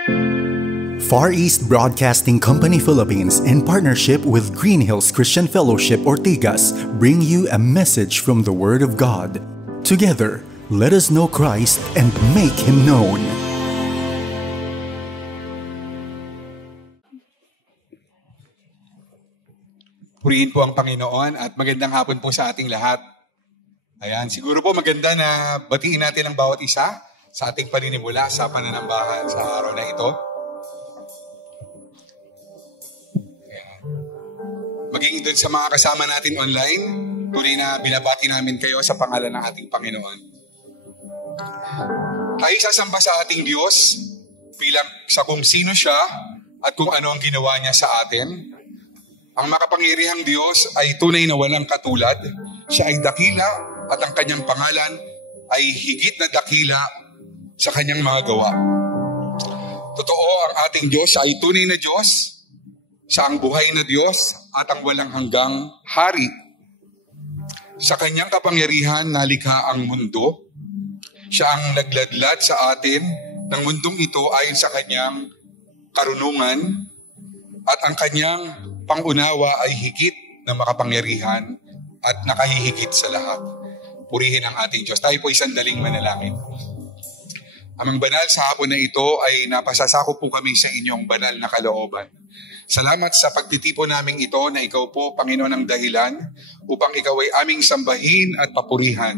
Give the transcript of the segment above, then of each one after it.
Far East Broadcasting Company Philippines, in partnership with Green Hills Christian Fellowship Ortigas, bring you a message from the Word of God. Together, let us know Christ and make Him known. Purihin po ang Panginoon at magandang hapon po sa ating lahat. Ayan, siguro po maganda na batiin natin ang bawat isa sa ating paninimula sa pananambahan sa araw na ito. Maging doon sa mga kasama natin online, tuloy na binabati namin kayo sa pangalan ng ating Panginoon. Tayo sasamba sa ating Diyos bilang sa kung sino siya at kung ano ang ginawa niya sa atin. Ang makapangyarihang Diyos ay tunay na walang katulad. Siya ay dakila at ang kanyang pangalan ay higit na dakila sa kanyang mga gawa. Totoo, ang ating Diyos ay tunay na Diyos. Siya ang buhay na Diyos at ang walang hanggang hari. Sa kanyang kapangyarihan nalikha ang mundo. Siya ang nagladlad sa atin ng mundong ito ayon sa kanyang karunungan at ang kanyang pangunawa ay higit na makapangyarihan at nakahihigit sa lahat. Purihin ang ating Diyos. Tayo po isandaling manalangin. Amang banal, sa hapon na ito ay napasasakop po kami sa inyong banal na kalooban. Salamat sa pagtitipon naming ito na ikaw po, Panginoon, ang dahilan upang ikaw ay aming sambahin at papurihan.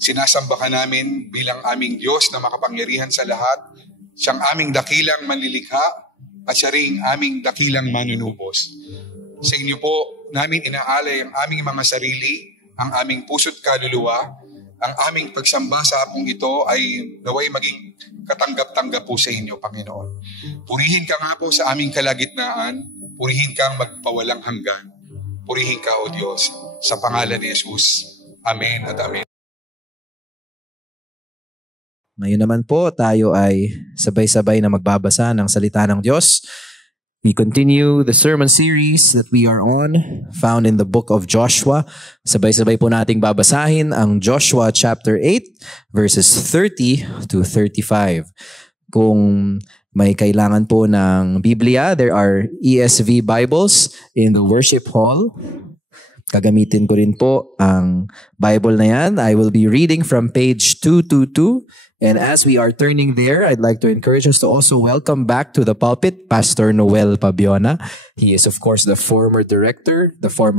Sinasamba ka namin bilang aming Diyos na makapangyarihan sa lahat, siyang aming dakilang manlilikha at siya ring aming dakilang manunubos. Sa inyo po namin inaalay ang aming mga sarili, ang aming puso't kaluluwa, ang aming pagsamba sa hapong ito ay naway maging katanggap-tanggap po sa inyo, Panginoon. Purihin ka nga po sa aming kalagitnaan, purihin kang magpawalang hanggan. Purihin ka, O Diyos, sa pangalan ni Jesus. Amen at amen. Ngayon naman po, tayo ay sabay-sabay na magbabasa ng salita ng Diyos. We continue the sermon series that we are on, found in the book of Joshua. Sabay-sabay po nating babasahin ang Joshua chapter 8, verses 30 to 35. Kung may kailangan po ng Biblia, there are ESV Bibles in the worship hall. Gagamitin ko rin po ang Bible na yan. I will be reading from page 222. And as we are turning there, I'd like to encourage us to also welcome back to the pulpit, Pastor Noel Pabiona. He is, of course, the former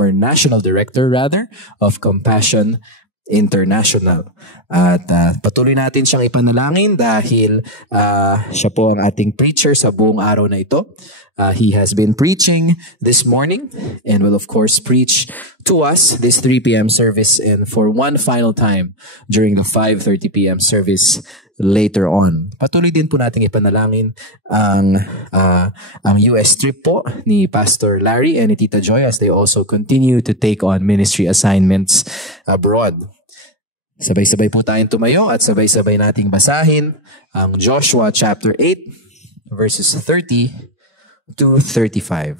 national director, of Compassion International. At patuloy natin siyang ipanalangin dahil siya po ang ating preacher sa buong araw na ito. He has been preaching this morning and will of course preach to us this 3 p.m. service and for one final time during the 5:30 p.m. service later on. Patuloy din po natin ipanalangin ang US trip po ni Pastor Larry and ni Tita Joy as they also continue to take on ministry assignments abroad. Sabay-sabay po tayong tumayo at sabay-sabay nating basahin ang Joshua chapter 8 verses 30 to 35.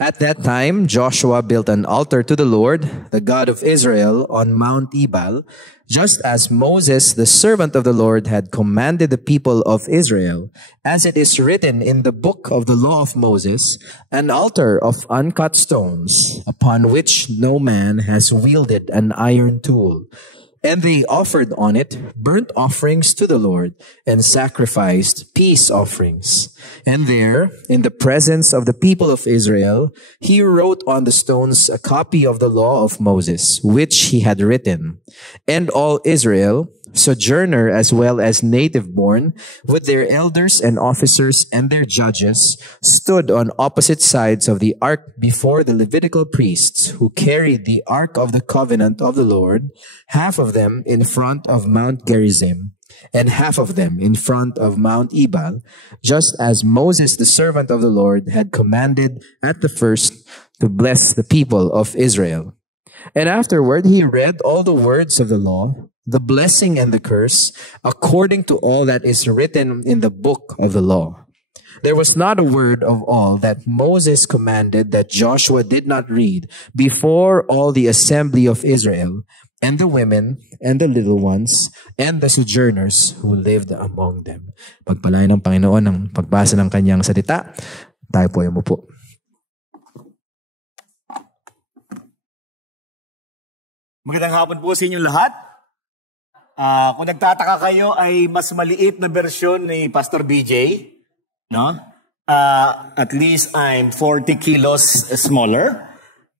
At that time, Joshua built an altar to the Lord, the God of Israel, on Mount Ebal, just as Moses, the servant of the Lord, had commanded the people of Israel, as it is written in the book of the law of Moses, an altar of uncut stones, upon which no man has wielded an iron tool. And they offered on it burnt offerings to the Lord and sacrificed peace offerings. And there, in the presence of the people of Israel, he wrote on the stones a copy of the law of Moses, which he had written. And all Israel, sojourner as well as native-born, with their elders and officers and their judges, stood on opposite sides of the ark before the Levitical priests who carried the ark of the covenant of the Lord, half of them in front of Mount Gerizim, and half of them in front of Mount Ebal, just as Moses, the servant of the Lord, had commanded at the first to bless the people of Israel. And afterward he read all the words of the law, the blessing and the curse, according to all that is written in the book of the law. There was not a word of all that Moses commanded that Joshua did not read before all the assembly of Israel, and the women, and the little ones, and the sojourners who lived among them. Pagpalain ng Panginoon ng pagbasa ng kanyang salita. Tayo po ay umupo. Magandang hapon po sa inyong lahat. Kung nagtataka kayo ay mas maliit na bersyon ni Pastor BJ. No? At least I'm 40 kilos smaller.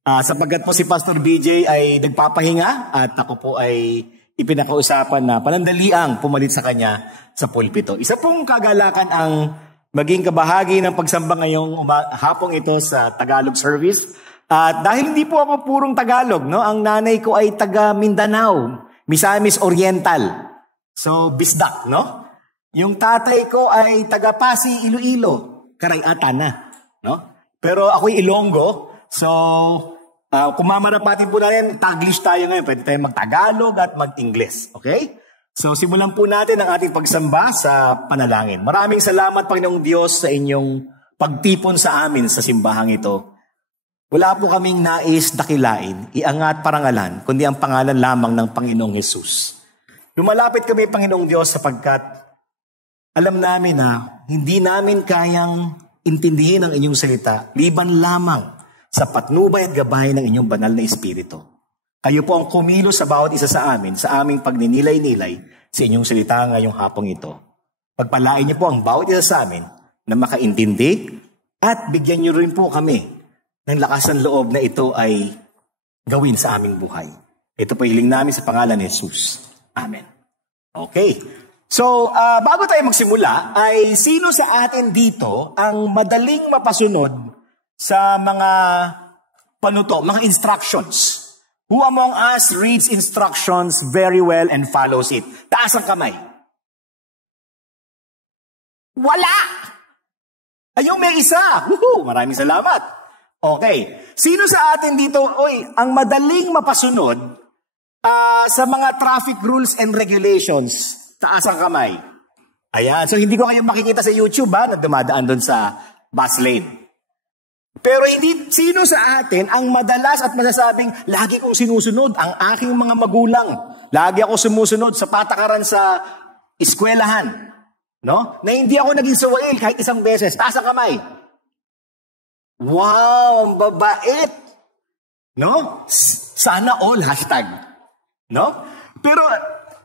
Sapagkat po si Pastor BJ ay nagpapahinga at ako po ay ipinakausapan na panandaliang pumalit sa kanya sa pulpito. Isa pong kagalakan ang maging kabahagi ng pagsamba ngayong hapong ito sa Tagalog service. At dahil hindi po ako purong Tagalog, no? Ang nanay ko ay taga Mindanao, Misamis Oriental. So, Bisdak, no? Yung tatay ko ay taga Pasig, Iloilo, Karayatan na, no? Pero ako'y Ilonggo. So, kung mamarapatin po natin, Taglish tayo ngayon. Pwede tayong mag-Tagalog at mag-Ingles. Okay? So, simulan po natin ang ating pagsamba sa panalangin. Maraming salamat, Panginoong Diyos, sa inyong pagtipon sa amin sa simbahang ito. Wala po kaming nais dakilain, iangat parangalan, kundi ang pangalan lamang ng Panginoong Hesus. Lumalapit kami, Panginoong Diyos, sapagkat alam namin na hindi namin kayang intindihin ang inyong salita, liban lamang sa patnubay at gabay ng inyong banal na Espiritu. Kayo po ang kumilos sa bawat isa sa amin, sa aming pagninilay-nilay sa inyong salita ngayong hapong ito. Pagpalain niyo po ang bawat isa sa amin na makaintindi at bigyan niyo rin po kami ng lakas ng loob na ito ay gawin sa aming buhay. Ito po hiling namin sa pangalan ni Jesus. Amen. Okay. So, bago tayo magsimula, ay sino sa atin dito ang madaling mapasunod sa mga panuto, mga instructions? Who among us reads instructions very well and follows it? Taas ang kamay. Wala! Ayun, may isa. Woohoo! Maraming salamat. Okay. Sino sa atin dito, ang madaling mapasunod sa mga traffic rules and regulations? Taas ang kamay. Ayan. So, hindi ko kayo makikita sa YouTube, na dumadaan doon sa bus lane. Pero hindi, sino sa atin ang madalas at masasabing, lagi kong sinusunod ang aking mga magulang. Lagi ako sumusunod sa patakaran sa eskwelahan. No? Na hindi ako naging suwail kahit isang beses. Taas ang kamay. Wow, ang babait. No? Sana all, hashtag. No? Pero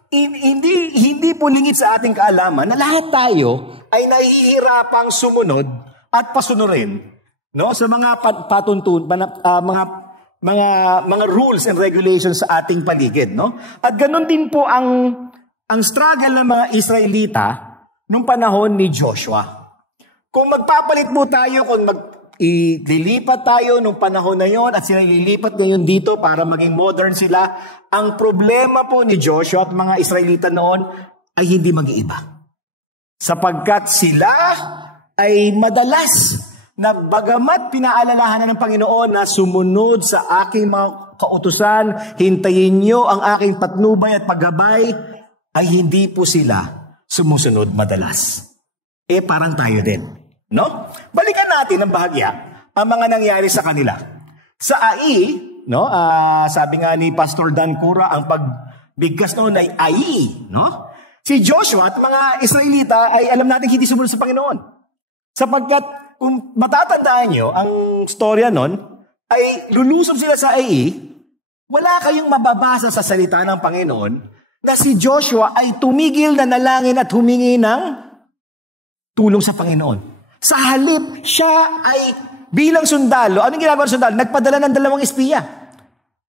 hindi po lingid sa ating kaalaman na lahat tayo ay nahihirapang sumunod at pasunurin, no? Sa mga mga rules and regulations sa ating paligid, no? At ganun din po ang struggle ng mga Israelita nung panahon ni Joshua. Kung magpapalit po tayo, ililipat tayo nung panahon na yon at sila lilipat ngayon dito para maging modern sila. Ang problema po ni Joshua at mga Israelita noon ay hindi mag-iiba. Sapagkat sila ay madalas na bagamat pinaalalahanan ng Panginoon na sumunod sa aking mga kautusan, hintayin niyo ang aking patnubay at paggabay, ay hindi po sila sumusunod madalas. Parang tayo din. No? Balikan natin ang bahagya ang mga nangyari sa kanila. Sa Ai, no? Sabi nga ni Pastor Dan Cura, ang pagbigkas noon ay Ai, no? Si Joshua at mga Israelita ay alam natin hindi sumunod sa Panginoon. Sapagkat kung matatandaan nyo, ang storya noon ay lulusob sila sa Ai, wala kayong mababasa sa salita ng Panginoon na si Joshua ay tumigil na nalangin at humingi ng tulong sa Panginoon. Sa halip, siya ay bilang sundalo. Anong ginagawa ng sundalo? Nagpadala ng 2 espiya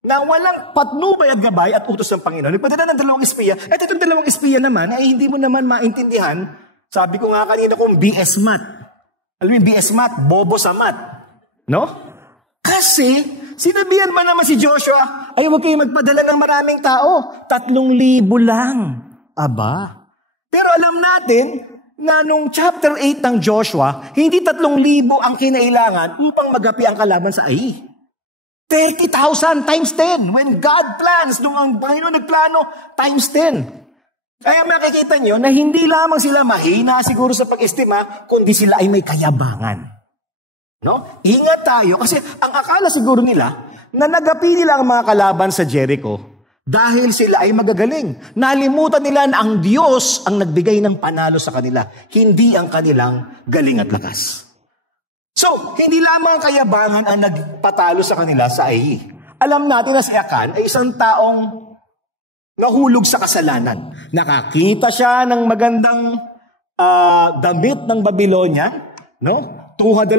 na walang patnubay at gabay at utos ng Panginoon. Nagpadala ng 2 espiya. At itong 2 espiya naman ay hindi mo naman maintindihan. Sabi ko nga kanina kung BS Math. Alam mo BS Math? Bobo sa math. No? Kasi, sinabihan man naman si Joshua, ay huwag kayong magpadala ng maraming tao. 3,000 lang. Aba. Pero alam natin, na nung chapter 8 ng Joshua, hindi 3,000 ang kinailangan upang magapi ang kalaban sa Ai. 30,000 times 10. When God plans, nung ang Panginoon nagplano, times 10. Kaya makikita nyo na hindi lamang sila mahina siguro sa pag-estima, kundi sila ay may kayabangan. No? Ingat tayo kasi ang akala siguro nila na nagapi nila ang mga kalaban sa Jericho Dahil sila ay magagaling. Nalimutan nila na ang Diyos ang nagbigay ng panalo sa kanila, hindi ang kanilang galing at lakas. So, hindi lamang kayabangan ang nagpatalo sa kanila sa Ai. Alam natin na si Akan ay isang taong nahulog sa kasalanan. Nakakita siya ng magandang damit ng Babylonia, no? 200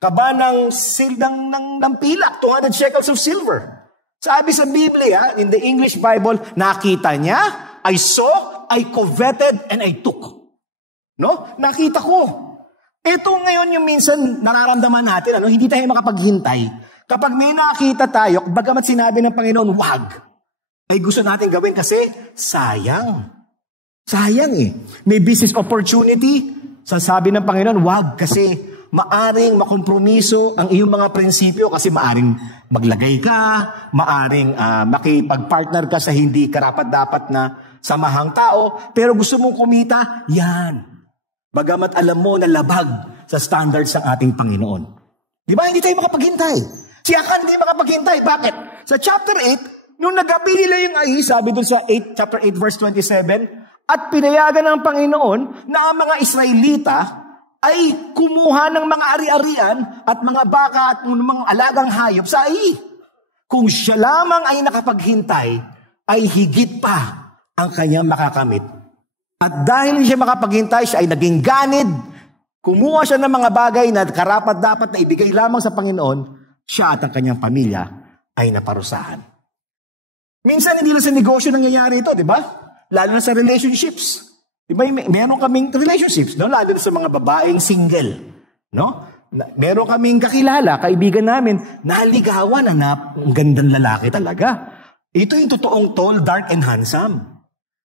kaba ng sildang ng pilak, 200 shekels of silver. Sabi sa Biblia, in the English Bible, nakita niya, I saw, I coveted, and I took. No? Nakita ko. Ito ngayon yung minsan nararamdaman natin, hindi tayo makapaghintay. Kapag may nakita tayo, bagamat sinabi ng Panginoon, wag, ay gusto natin gawin kasi sayang. Sayang eh. May business opportunity, sasabi ng Panginoon, wag kasi maaring makompromiso ang iyong mga prinsipyo kasi maaring maglagay ka, maaring makipag-partner ka sa hindi karapat-dapat na samahang tao, pero gusto mong kumita, yan. Bagamat alam mo na labag sa standards ng ating Panginoon. Di ba? Hindi tayo makapaghintay. Si Akan hindi makapaghintay. Bakit? Sa chapter 8, nung nagapi nila yung Ai, sabi dun sa chapter 8 verse 27, at pinayagan ng Panginoon na ang mga Israelita ay kumuha ng mga ari-arian at mga baka at mga alagang hayop sa Ai. Kung siya lamang ay nakapaghintay, ay higit pa ang kanyang makakamit. At dahil siya makapaghintay, siya ay naging ganid. Kumuha siya ng mga bagay na karapat-dapat na ibigay lamang sa Panginoon, siya at ang kanyang pamilya ay naparusahan. Minsan hindi lang sa negosyo nangyayari ito, di ba? Lalo na sa relationships. Diba, meron kaming relationships, no? Lalo na sa mga babaeng single, no? Meron kaming kakilala, kaibigan namin, naligawan na gandang lalaki talaga. Ito yung totoong tall, dark, and handsome.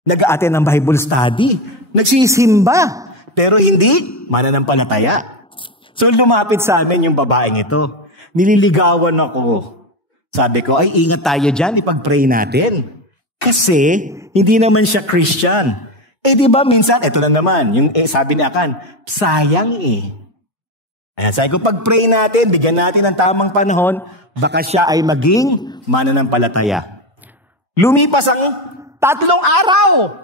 Nag-a-attend ng Bible study, nagsisimba, pero hindi mananampalataya. So lumapit sa amin yung babaeng ito. Nililigawan ako. Sabi ko, ay ingat tayo dyan, ipag-pray natin. Kasi hindi naman siya Christian. Di ba minsan, ito na naman, yung sabi ni Akan, sayang eh. Ayan, sabi ko, pag-pray natin, bigyan natin ng tamang panahon, baka siya ay maging mananampalataya. Lumipas ang 3 araw.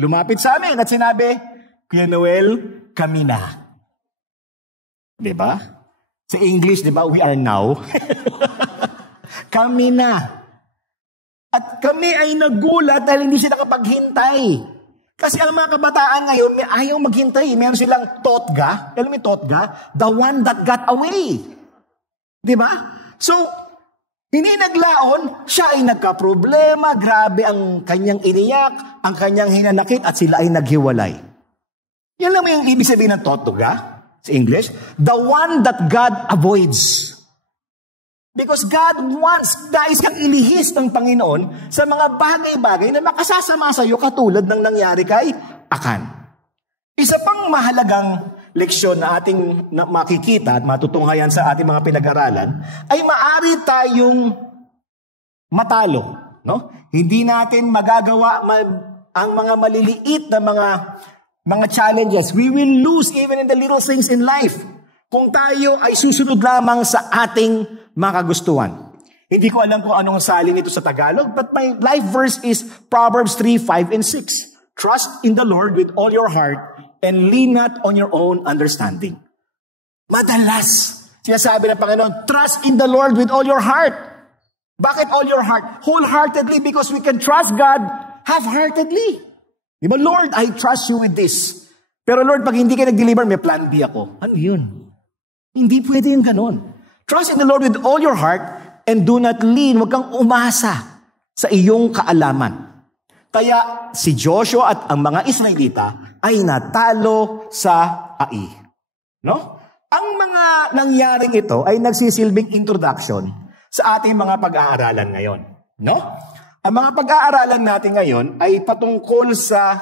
Lumapit sa amin at sinabi, Kuya Noel, kami na. Di ba? Sa English, di ba, we are now. Kami na. At kami ay nagulat dahil hindi siya nakapaghintay. Kasi ang mga kabataan ngayon, ayaw maghintay. Meron silang totga. Alam mo totga? The one that got away. Diba? So, hindi naglaon, siya ay nagka-problema. Grabe ang kanyang iniyak, ang kanyang hinanakit, at sila ay naghiwalay. Yan lang mo yung ibig sabihin ng totga sa English. The one that God avoids. Because God wants, dahil kang ilihis ng Panginoon sa mga bagay-bagay na makasasama sa iyo katulad ng nangyari kay Akan. Isa pang mahalagang leksyon na ating makikita at matutunghayan sa ating mga pinag-aralan ay maari tayong matalo. No? Hindi natin magagawa ang mga maliliit na mga challenges. We will lose even in the little things in life kung tayo ay susunod lamang sa ating mga kagustuhan. Hindi ko alam kung anong salin ito sa Tagalog, but my life verse is Proverbs 3, 5, and 6. Trust in the Lord with all your heart and lean not on your own understanding. Madalas, sinasabi ng Panginoon, trust in the Lord with all your heart. Bakit all your heart? Wholeheartedly, because we can trust God half-heartedly. Di ba, Lord, I trust you with this. Pero Lord, pag hindi ka nag-deliver, may plan B ako. Ano yun? Hindi pwede yung ganon. Trust in the Lord with all your heart and do not lean. Huwag kang umasa sa iyong kaalaman. Kaya si Joshua at ang mga Israelita ay natalo sa Ai. No? Ang mga nangyaring ito ay nagsisilbing introduction sa ating mga pag-aaralan ngayon. No? Ang mga pag-aaralan natin ngayon ay patungkol sa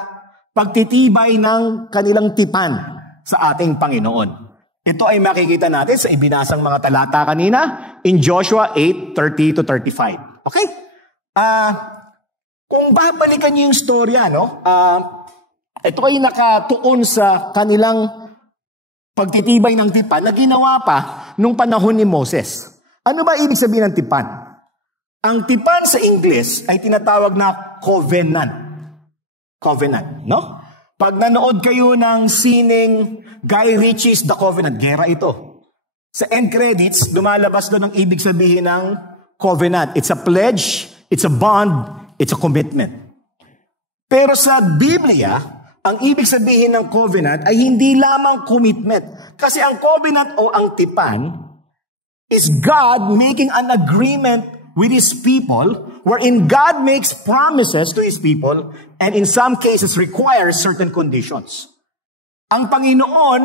pagtitibay ng kanilang tipan sa ating Panginoon. Ito ay makikita natin sa ibinasang mga talata kanina in Joshua 8:30-35. Okay? Kung babalikan niyo yung storya, no? Ito ay nakatuon sa kanilang pagtitibay ng tipan na ginawa pa nung panahon ni Moses. Ano ba ibig sabihin ng tipan? Ang tipan sa English ay tinatawag na covenant. Covenant, no? Pag nanood kayo ng sining Guy Ritchie's The Covenant, gera ito. Sa end credits, lumalabas doon ang ibig sabihin ng covenant. It's a pledge, it's a bond, it's a commitment. Pero sa Biblia, ang ibig sabihin ng covenant ay hindi lamang commitment. Kasi ang covenant o ang tipan is God making an agreement with His people wherein God makes promises to His people and in some cases requires certain conditions. Ang Panginoon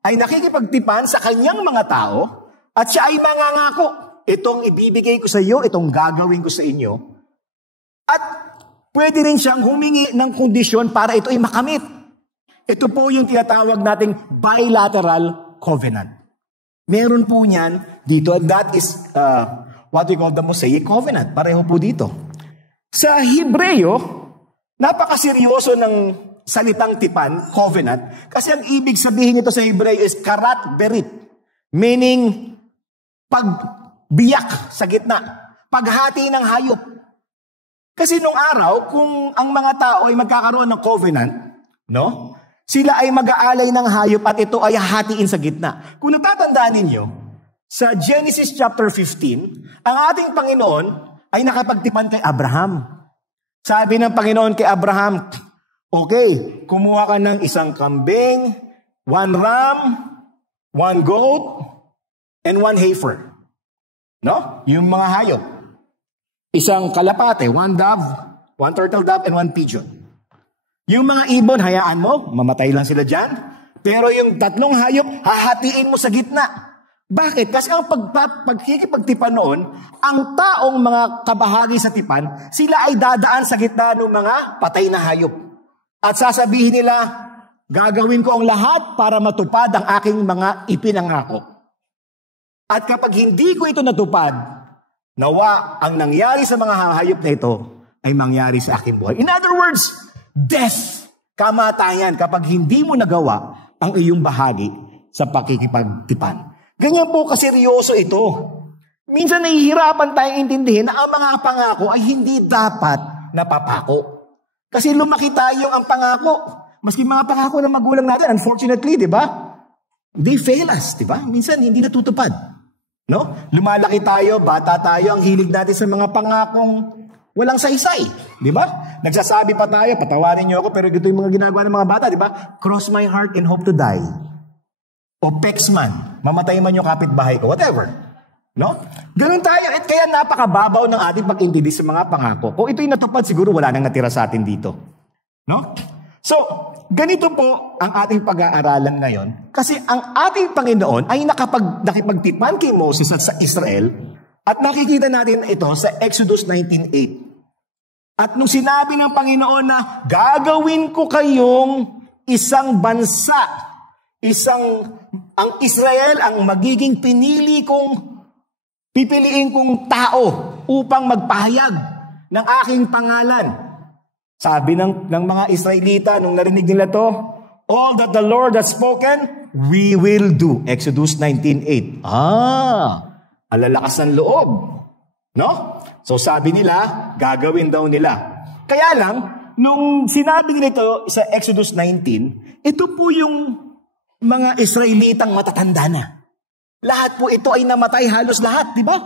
ay nakikipagtipan sa kanyang mga tao at siya ay mangangako. Itong ibibigay ko sa iyo, itong gagawin ko sa inyo. At pwede rin siyang humingi ng kondisyon para ito ay makamit. Ito po yung tinatawag nating bilateral covenant. Meron po niyan dito, and that is what we call the Mosaic Covenant. Pareho po dito. Sa Hebreo, napakaseryoso ng salitang tipan, covenant, kasi ang ibig sabihin nito sa Hebreo is karat berit, meaning pagbiyak sa gitna, paghati ng hayop. Kasi nung araw, kung ang mga tao ay magkakaroon ng covenant, no? Sila ay mag-aalay ng hayop at ito ay hatiin sa gitna. Kung natatandaan ninyo, sa Genesis chapter 15, ang ating Panginoon ay nakapagtipan kay Abraham. Sabi ng Panginoon kay Abraham, okay, kumuha ka ng isang kambing, 1 ram, 1 goat, and 1 heifer. No? Yung mga hayop. Isang kalapate, 1 dove, 1 turtle dove, and 1 pigeon. Yung mga ibon, hayaan mo, mamatay lang sila dyan. Pero yung 3 hayop, hahatiin mo sa gitna. Bakit? Kasi ang pagkikipagtipan noon, ang taong mga kabahagi sa tipan, sila ay dadaan sa gitna ng mga patay na hayop. At sasabihin nila, gagawin ko ang lahat para matupad ang aking mga ipinangako. At kapag hindi ko ito natupad, nawa ang nangyari sa mga hayop na ito ay mangyari sa aking buhay. In other words, death, kamatayan kapag hindi mo nagawa ang iyong bahagi sa pakikipagtipan. Ganyan po kaseryoso ito. Minsan nahihirapan tayong intindihin na ang mga pangako ay hindi dapat napapako. Kasi lumaki tayo ang pangako. Maski mga pangako ng magulang natin, unfortunately, di ba? They fail us, di ba? Minsan hindi natutupad. No? Lumalaki tayo, bata tayo, ang hilig natin sa mga pangakong walang saysay, di ba? Nagsasabi pa tayo, patawarin niyo ako, pero ito yung mga ginagawa ng mga bata, di ba? Cross my heart and hope to die. O peksman, mamatay man yung kapitbahay ko, whatever. No? Ganun tayo, at kaya napakababaw ng ating pag-intindi sa mga pangako. Kung ito'y natupad, siguro wala nang natira sa atin dito. No? So, ganito po ang ating pag-aaralan ngayon. Kasi ang ating Panginoon ay nakipagtipan kay Moses at sa Israel, at nakikita natin ito sa Exodus 19:8. At nung sinabi ng Panginoon na, gagawin ko kayong isang bansa, ang Israel ang magiging pipiliin kong tao upang magpahayag ng aking pangalan. Sabi ng mga Israelita, nung narinig nila to, all that the Lord has spoken, we will do. Exodus 19:8. Ang lalakas ng loob. No? So sabi nila, gagawin daw nila. Kaya lang, nung sinabi nila ito sa Exodus 19, ito po yung mga Israelitang matatanda na. Lahat po ito ay namatay, halos lahat, di ba?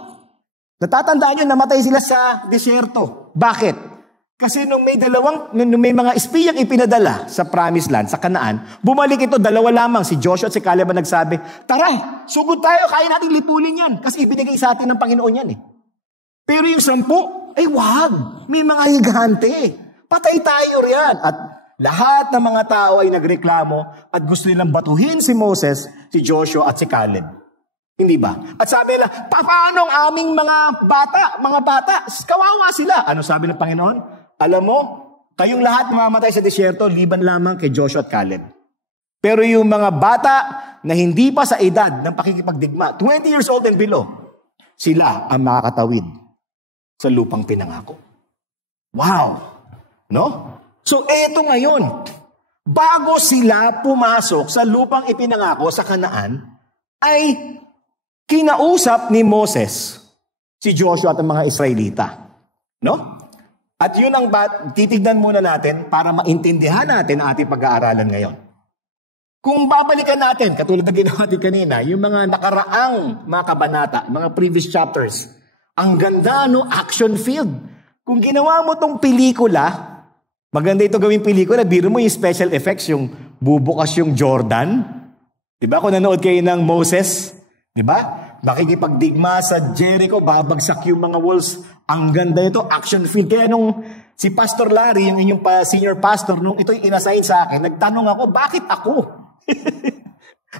Natatandaan nyo, namatay sila sa disyerto. Bakit? Kasi nung may mga espiyang ipinadala sa Promised Land, sa Canaan, bumalik ito, 2 lamang, si Joshua at si Caleb ang nagsabi, tara, sugod tayo, kaya natin lipulin yan. Kasi ibinigay sa atin ng Panginoon yan eh. Pero yung 10, ay wag, may mga higante. Patay tayo riyan. At lahat ng mga tao ay nagreklamo at gusto nilang batuhin si Moses, si Joshua at si Caleb. Hindi ba? At sabi nila, paano ang aming mga bata? Kawawa sila. Ano sabi ng Panginoon? Alam mo, kayong lahat mamamatay sa disyerto, liban lamang kay Joshua at Caleb. Pero yung mga bata na hindi pa sa edad ng pakikipagdigma, 20 years old and below, sila ang makakatawid sa lupang pinangako. Wow! No? So, eto ngayon, bago sila pumasok sa lupang ipinangako sa Canaan, ay kinausap ni Moses si Joshua at ang mga Israelita. No? At yun ang titignan muna natin para maintindihan natin ang ating pag-aaralan ngayon. Kung babalikan natin, katulad na ginawa natin kanina, yung mga nakaraang mga kabanata, mga previous chapters, ang ganda, no? Action field. Kung ginawa mo tong pelikula, maganda ito gawing pelikula, biro mo yung special effects, yung bubukas yung Jordan. Diba? Kung nanood kayo ng Moses, diba? Makikipagdigma sa Jericho, babagsak yung mga walls. Ang ganda ito, action field. Kaya nung si Pastor Larry, yung inyong senior pastor, nung ito inassign sa akin, nagtanong ako, bakit ako?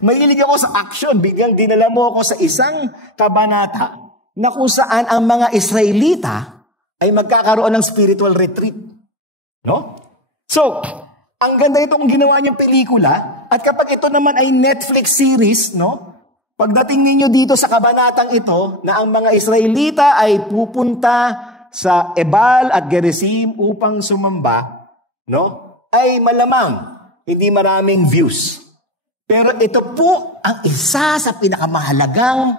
Mahilig ako sa action. Biglang dinala mo ako sa isang kabanata na kung saan ang mga Israelita ay magkakaroon ng spiritual retreat. No? So, ang ganda ito kung ginawa niyang pelikula. At kapag ito naman ay Netflix series, no? Pagdating ninyo dito sa kabanatang ito, na ang mga Israelita ay pupunta sa Ebal at Gerizim upang sumamba, no? Ay malamang hindi maraming views. Pero ito po ang isa sa pinakamahalagang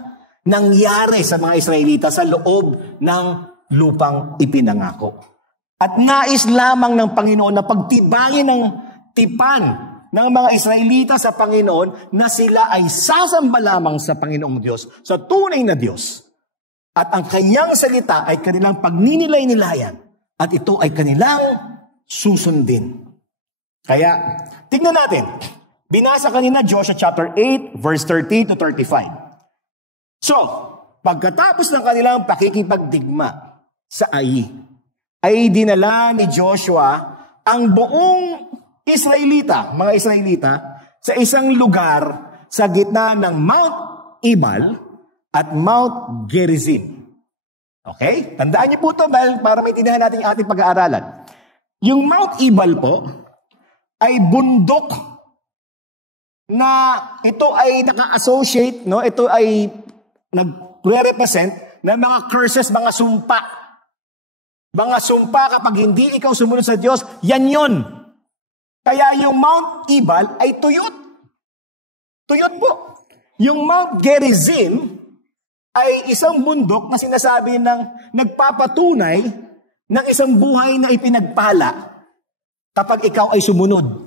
nangyari sa mga Israelita sa loob ng lupang ipinangako. At nais lamang ng Panginoon na pagtibayin ng tipan ng mga Israelita sa Panginoon na sila ay sasamba lamang sa Panginoong Diyos, sa tunay na Diyos. At ang kanyang salita ay kanilang pagninilay-nilayan at ito ay kanilang susundin. Kaya, tignan natin. Binasa kanina Joshua chapter 8, verse 30 to 35. So, pagkatapos ng kanilang pakikipagdigma sa Ai, ay dinala ni Joshua ang buong Israelita, mga Israelita, sa isang lugar sa gitna ng Mount Ebal at Mount Gerizim. Okay? Tandaan niyo po ito para maintindihan natin yung ating pag-aaralan. Yung Mount Ebal po ay bundok na ito ay naka-associate, no? Ito ay nagre-represent ng mga curses, mga sumpa. Mga sumpa kapag hindi ikaw sumunod sa Diyos, yan yon. Kaya yung Mount Ebal ay tuyot. Tuyot po. Yung Mount Gerizim ay isang bundok na sinasabi ng nagpapatunay ng isang buhay na ipinagpala kapag ikaw ay sumunod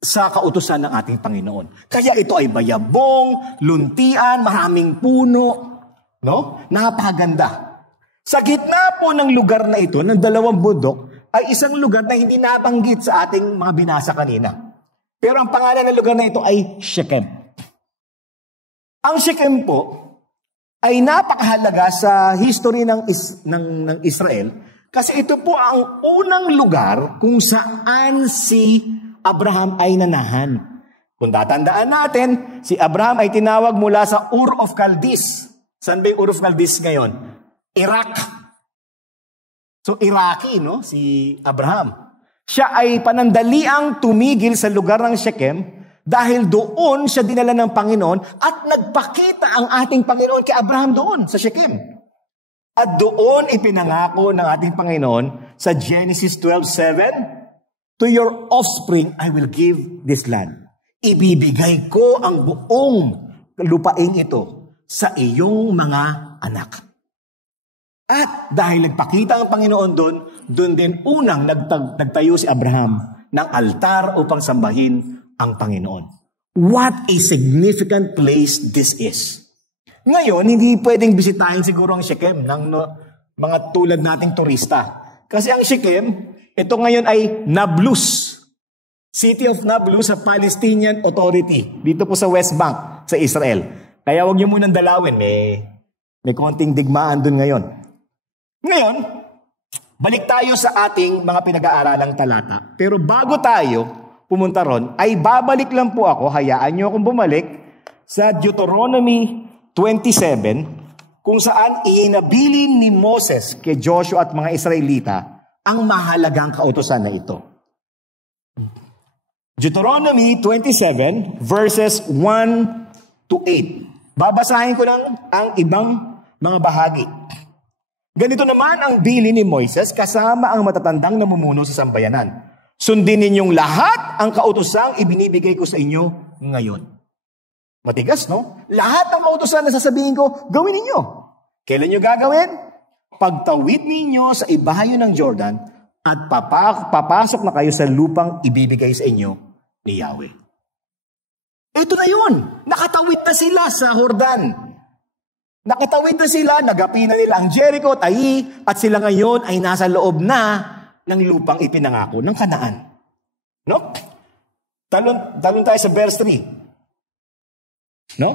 sa kautusan ng ating Panginoon. Kaya ito ay bayabong, luntian, maraming puno, no? Napakaganda. Sa gitna po ng lugar na ito, ng dalawang bundok, ay isang lugar na hindi nabanggit sa ating mga binasa kanina. Pero ang pangalan ng lugar na ito ay Shechem. Ang Shechem po ay napakahalaga sa history ng Israel kasi ito po ang unang lugar kung saan si Abraham ay nanahan. Kung tatandaan natin, si Abraham ay tinawag mula sa Ur of Chaldees. Saan ba yung Ur of Chaldees ngayon? Iraq. So, Iraqi, no? Si Abraham. Siya ay panandaliang tumigil sa lugar ng Shechem dahil doon siya dinala ng Panginoon at nagpakita ang ating Panginoon kay Abraham doon sa Shechem. At doon ipinangako ng ating Panginoon sa Genesis 12:7, "To your offspring I will give this land." Ibibigay ko ang buong lupaing ito sa iyong mga anak. At dahil nagpakita ang Panginoon doon din unang nagtayo si Abraham ng altar upang sambahin ang Panginoon. What a significant place this is. Ngayon, hindi pwedeng bisitahin siguro ang Shechem ng mga tulad nating turista. Kasi ang Shechem, ito ngayon ay Nablus. City of Nablus sa Palestinian Authority. Dito po sa West Bank, sa Israel. Kaya huwag niyo munang dalawin. May konting digmaan doon ngayon. Ngayon, balik tayo sa ating mga pinag-aaralang talata. Pero bago tayo pumunta ron, ay babalik lang po ako, hayaan nyo akong bumalik sa Deuteronomy 27, kung saan iinabilin ni Moses kay Joshua at mga Israelita ang mahalagang kautusan na ito. Deuteronomy 27, verses 1 to 8. Babasahin ko lang ang ibang mga bahagi. Ganito naman ang bilin ni Moises kasama ang matatandang namumuno sa sambayanan. Sundin ninyong lahat ang kautosang ibinibigay ko sa inyo ngayon. Matigas, no? Lahat ng kautosan na sasabihin ko, gawin ninyo. Kailan nyo gagawin? Pagtawid ninyo sa ibayo ng Jordan at papasok na kayo sa lupang ibibigay sa inyo ni Yahweh. Ito na yun. Nakatawid na sila sa Jordan. Nakatawid na sila, nagapi na nila ang Jericho at Ai, at sila ngayon ay nasa loob na ng lupang ipinangako ng Kanaan. No? Talon tayo sa verse 3. No?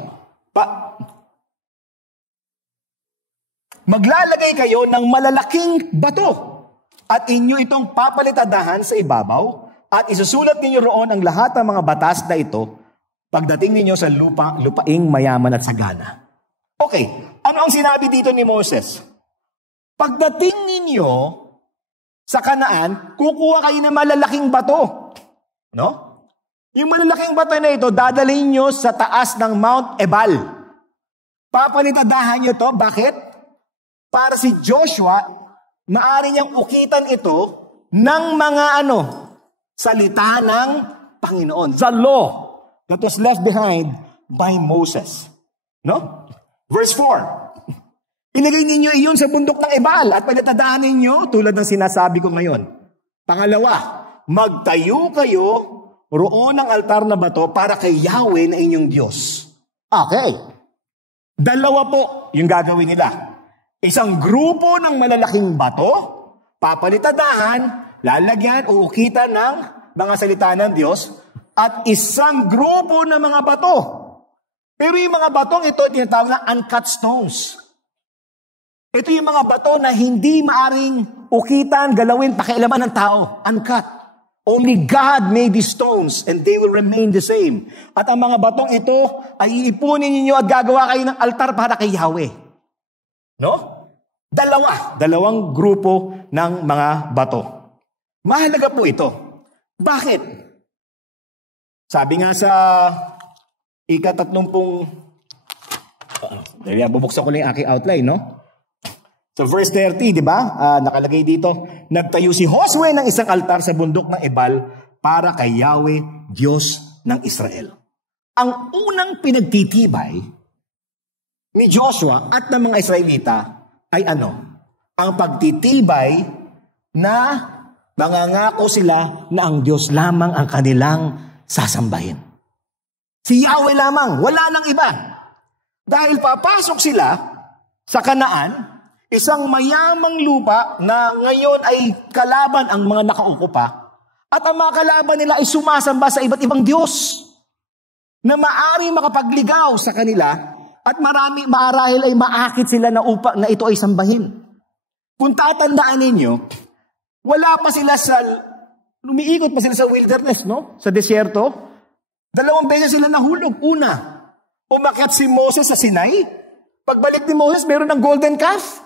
Maglalagay kayo ng malalaking bato at inyo itong papalitadahan sa ibabaw at isusulat ninyo roon ang lahat ng mga batas na ito pagdating ninyo sa lupaing mayaman at sagana. Okay, ano ang sinabi dito ni Moses? Pagdating ninyo sa Kanaan, kukuha kayo ng malalaking bato. No? Yung malalaking bato na ito, dadalhin nyo sa taas ng Mount Ebal. Papalitadahan nyo to. Bakit? Para si Joshua, maaari niyang ukitan ito ng mga salita ng Panginoon. The law that was left behind by Moses. No? Verse 4. Ilagay ninyo iyon sa bundok ng Ebal at palitadahan ninyo tulad ng sinasabi ko ngayon. Pangalawa, magtayo kayo roon ng altar na bato para kay Yahweh na inyong Diyos. Okay. Dalawa po yung gagawin nila. Isang grupo ng malalaking bato, papalitadahan, lalagyan, uukitan ng mga salita ng Diyos, at isang grupo ng mga bato. Pero yung mga batong ito, tinatawag na uncut stones. Ito yung mga bato na hindi maaring ukitan, galawin, pakialaman ng tao. Uncut. Only God made these stones and they will remain the same. At ang mga batong ito ay iipunin ninyo at gagawa kayo ng altar para kay Yahweh. No? Dalawang grupo ng mga bato. Mahalaga po ito. Bakit? Sabi nga sa bubuksan ko lang yung aking outline, no? So verse 30, di ba? Nakalagay dito, nagtayo si Josue ng isang altar sa bundok ng Ebal para kay Yahweh, Diyos ng Israel. Ang unang pinagtitibay ni Joshua at ng mga Israelita ay ang pagtitibay na mangangako sila na ang Diyos lamang ang kanilang sasambahin. Si Yahweh lamang, wala nang iba. Dahil papasok sila sa Kanaan, isang mayamang lupa na ngayon ay kalaban ang mga nakaukupa, at ang mga kalaban nila ay sumasamba sa iba't ibang Diyos na maari makapagligaw sa kanila at maarahil ay maakit sila na ito ay sambahin. Kung tatandaan ninyo, lumiikot pa sila sa wilderness, no? Sa desierto. 2 beses sila nahulog. Una, umakyat si Moses sa Sinai. Pagbalik ni Moses, meron ng golden calf.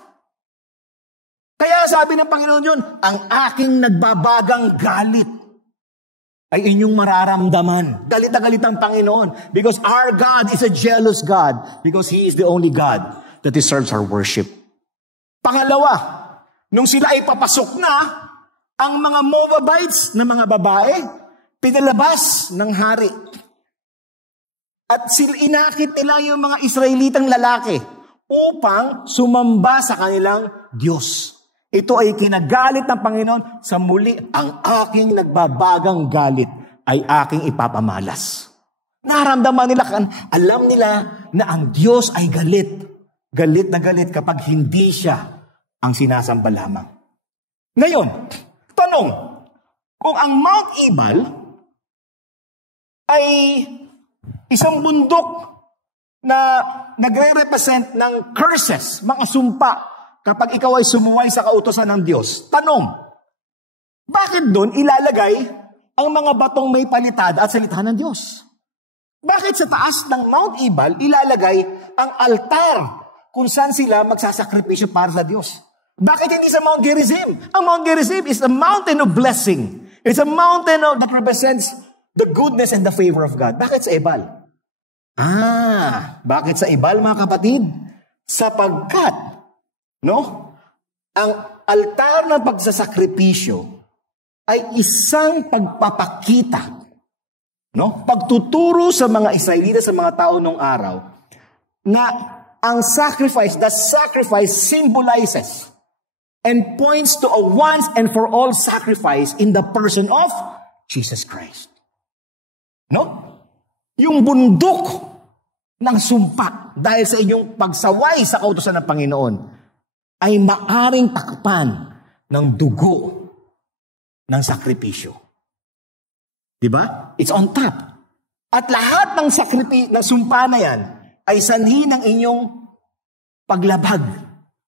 Kaya sabi ng Panginoon yun, ang aking nagbabagang galit ay inyong mararamdaman. Galit na galit ang Panginoon. Because our God is a jealous God. Because He is the only God that deserves our worship. Pangalawa, nung sila ay papasok na, ang mga Moabites na mga babae, pinalabas ng hari. At inakit nila yung mga Israelitang lalaki upang sumamba sa kanilang Diyos. Ito ay kinagalit ng Panginoon sa muli, ang aking nagbabagang galit ay aking ipapamalas. Naramdaman nila, alam nila na ang Diyos ay galit. Galit na galit kapag hindi siya ang sinasamba lamang. Ngayon, tanong, kung ang Mount Ebal ay isang bundok na nagre-represent ng curses, mga sumpa, kapag ikaw ay sumuway sa kautusan ng Diyos. Tanong, bakit doon ilalagay ang mga batong may palitada at salita ng Diyos? Bakit sa taas ng Mount Ebal ilalagay ang altar kung saan sila magsasakripisyo para sa Diyos? Bakit hindi sa Mount Gerizim? Ang Mount Gerizim is a mountain of blessing. It's a mountain that represents the goodness and the favor of God. Bakit sa Ebal? Bakit sa Ebal, mga kapatid? Sapagkat, ang altar ng pagsasakripisyo ay isang pagpapakita, pagtuturo sa mga Israelita, sa mga tao nung araw, na ang sacrifice, the sacrifice symbolizes and points to a once and for all sacrifice in the person of Jesus Christ. No? Yung bundok ng sumpa dahil sa inyong pagsaway sa kautusan ng Panginoon ay maaring takpan ng dugo ng sakripisyo. Diba? It's on top. At lahat ng ng sumpa na yan ay sanhi ng inyong paglabag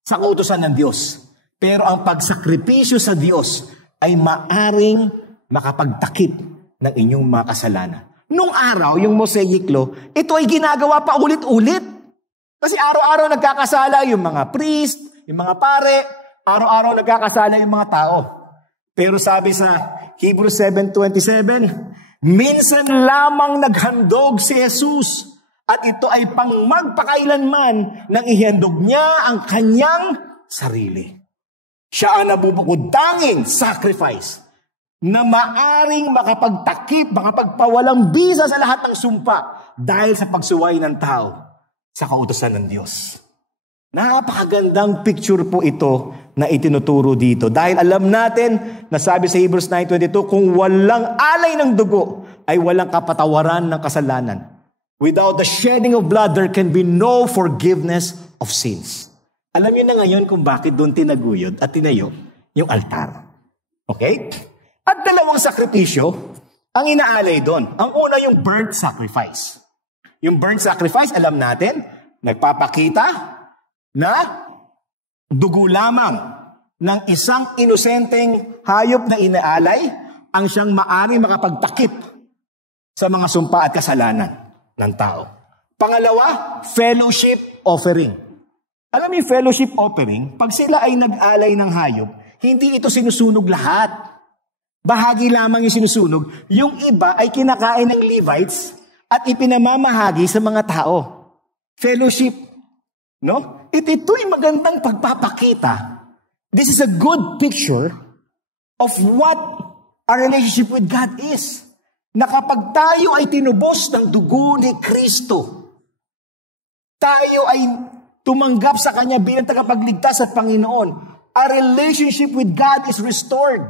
sa kautusan ng Diyos. Pero ang pagsakripisyo sa Diyos ay maaring makapagtakip ng inyong mga kasalanan. Nung araw, yung Mosaic Law, ito ay ginagawa pa ulit-ulit. Kasi araw-araw nagkakasala yung mga priest, yung mga pare, araw-araw nagkakasala yung mga tao. Pero sabi sa Hebrews 7:27, minsan lamang naghandog si Jesus at ito ay pang magpakailanman nang ihandog niya ang kanyang sarili. Siya ang nabubukod tanging sacrifice na maaring makapagtakip, makapagpawalang bisa sa lahat ng sumpa dahil sa pagsuway ng tao sa kautusan ng Diyos. Napakagandang picture po ito na itinuturo dito. Dahil alam natin na sabi sa Hebrews 9:22, kung walang alay ng dugo, ay walang kapatawaran ng kasalanan. Without the shedding of blood, there can be no forgiveness of sins. Alam niyo na ngayon kung bakit doon tinaguyod at tinayo yung altar. Okay? At dalawang sakripisyo ang inaalay doon. Ang una yung burnt sacrifice. Yung burnt sacrifice, alam natin, nagpapakita na dugo lamang ng isang inosenteng hayop na inaalay ang siyang maaring makapagtakip sa mga sumpa at kasalanan ng tao. Pangalawa, fellowship offering. Alam mo yung fellowship offering, pag sila ay nag-alay ng hayop, hindi ito sinusunog lahat. Bahagi lamang yung sinusunog. Yung iba ay kinakain ng Levites at ipinamamahagi sa mga tao. Fellowship. No? Ito'y magandang pagpapakita. This is a good picture of what our relationship with God is. Na kapag tayo ay tinubos ng dugo ni Kristo, tayo ay tumanggap sa Kanya bilang tagapagligtas at Panginoon, our relationship with God is restored.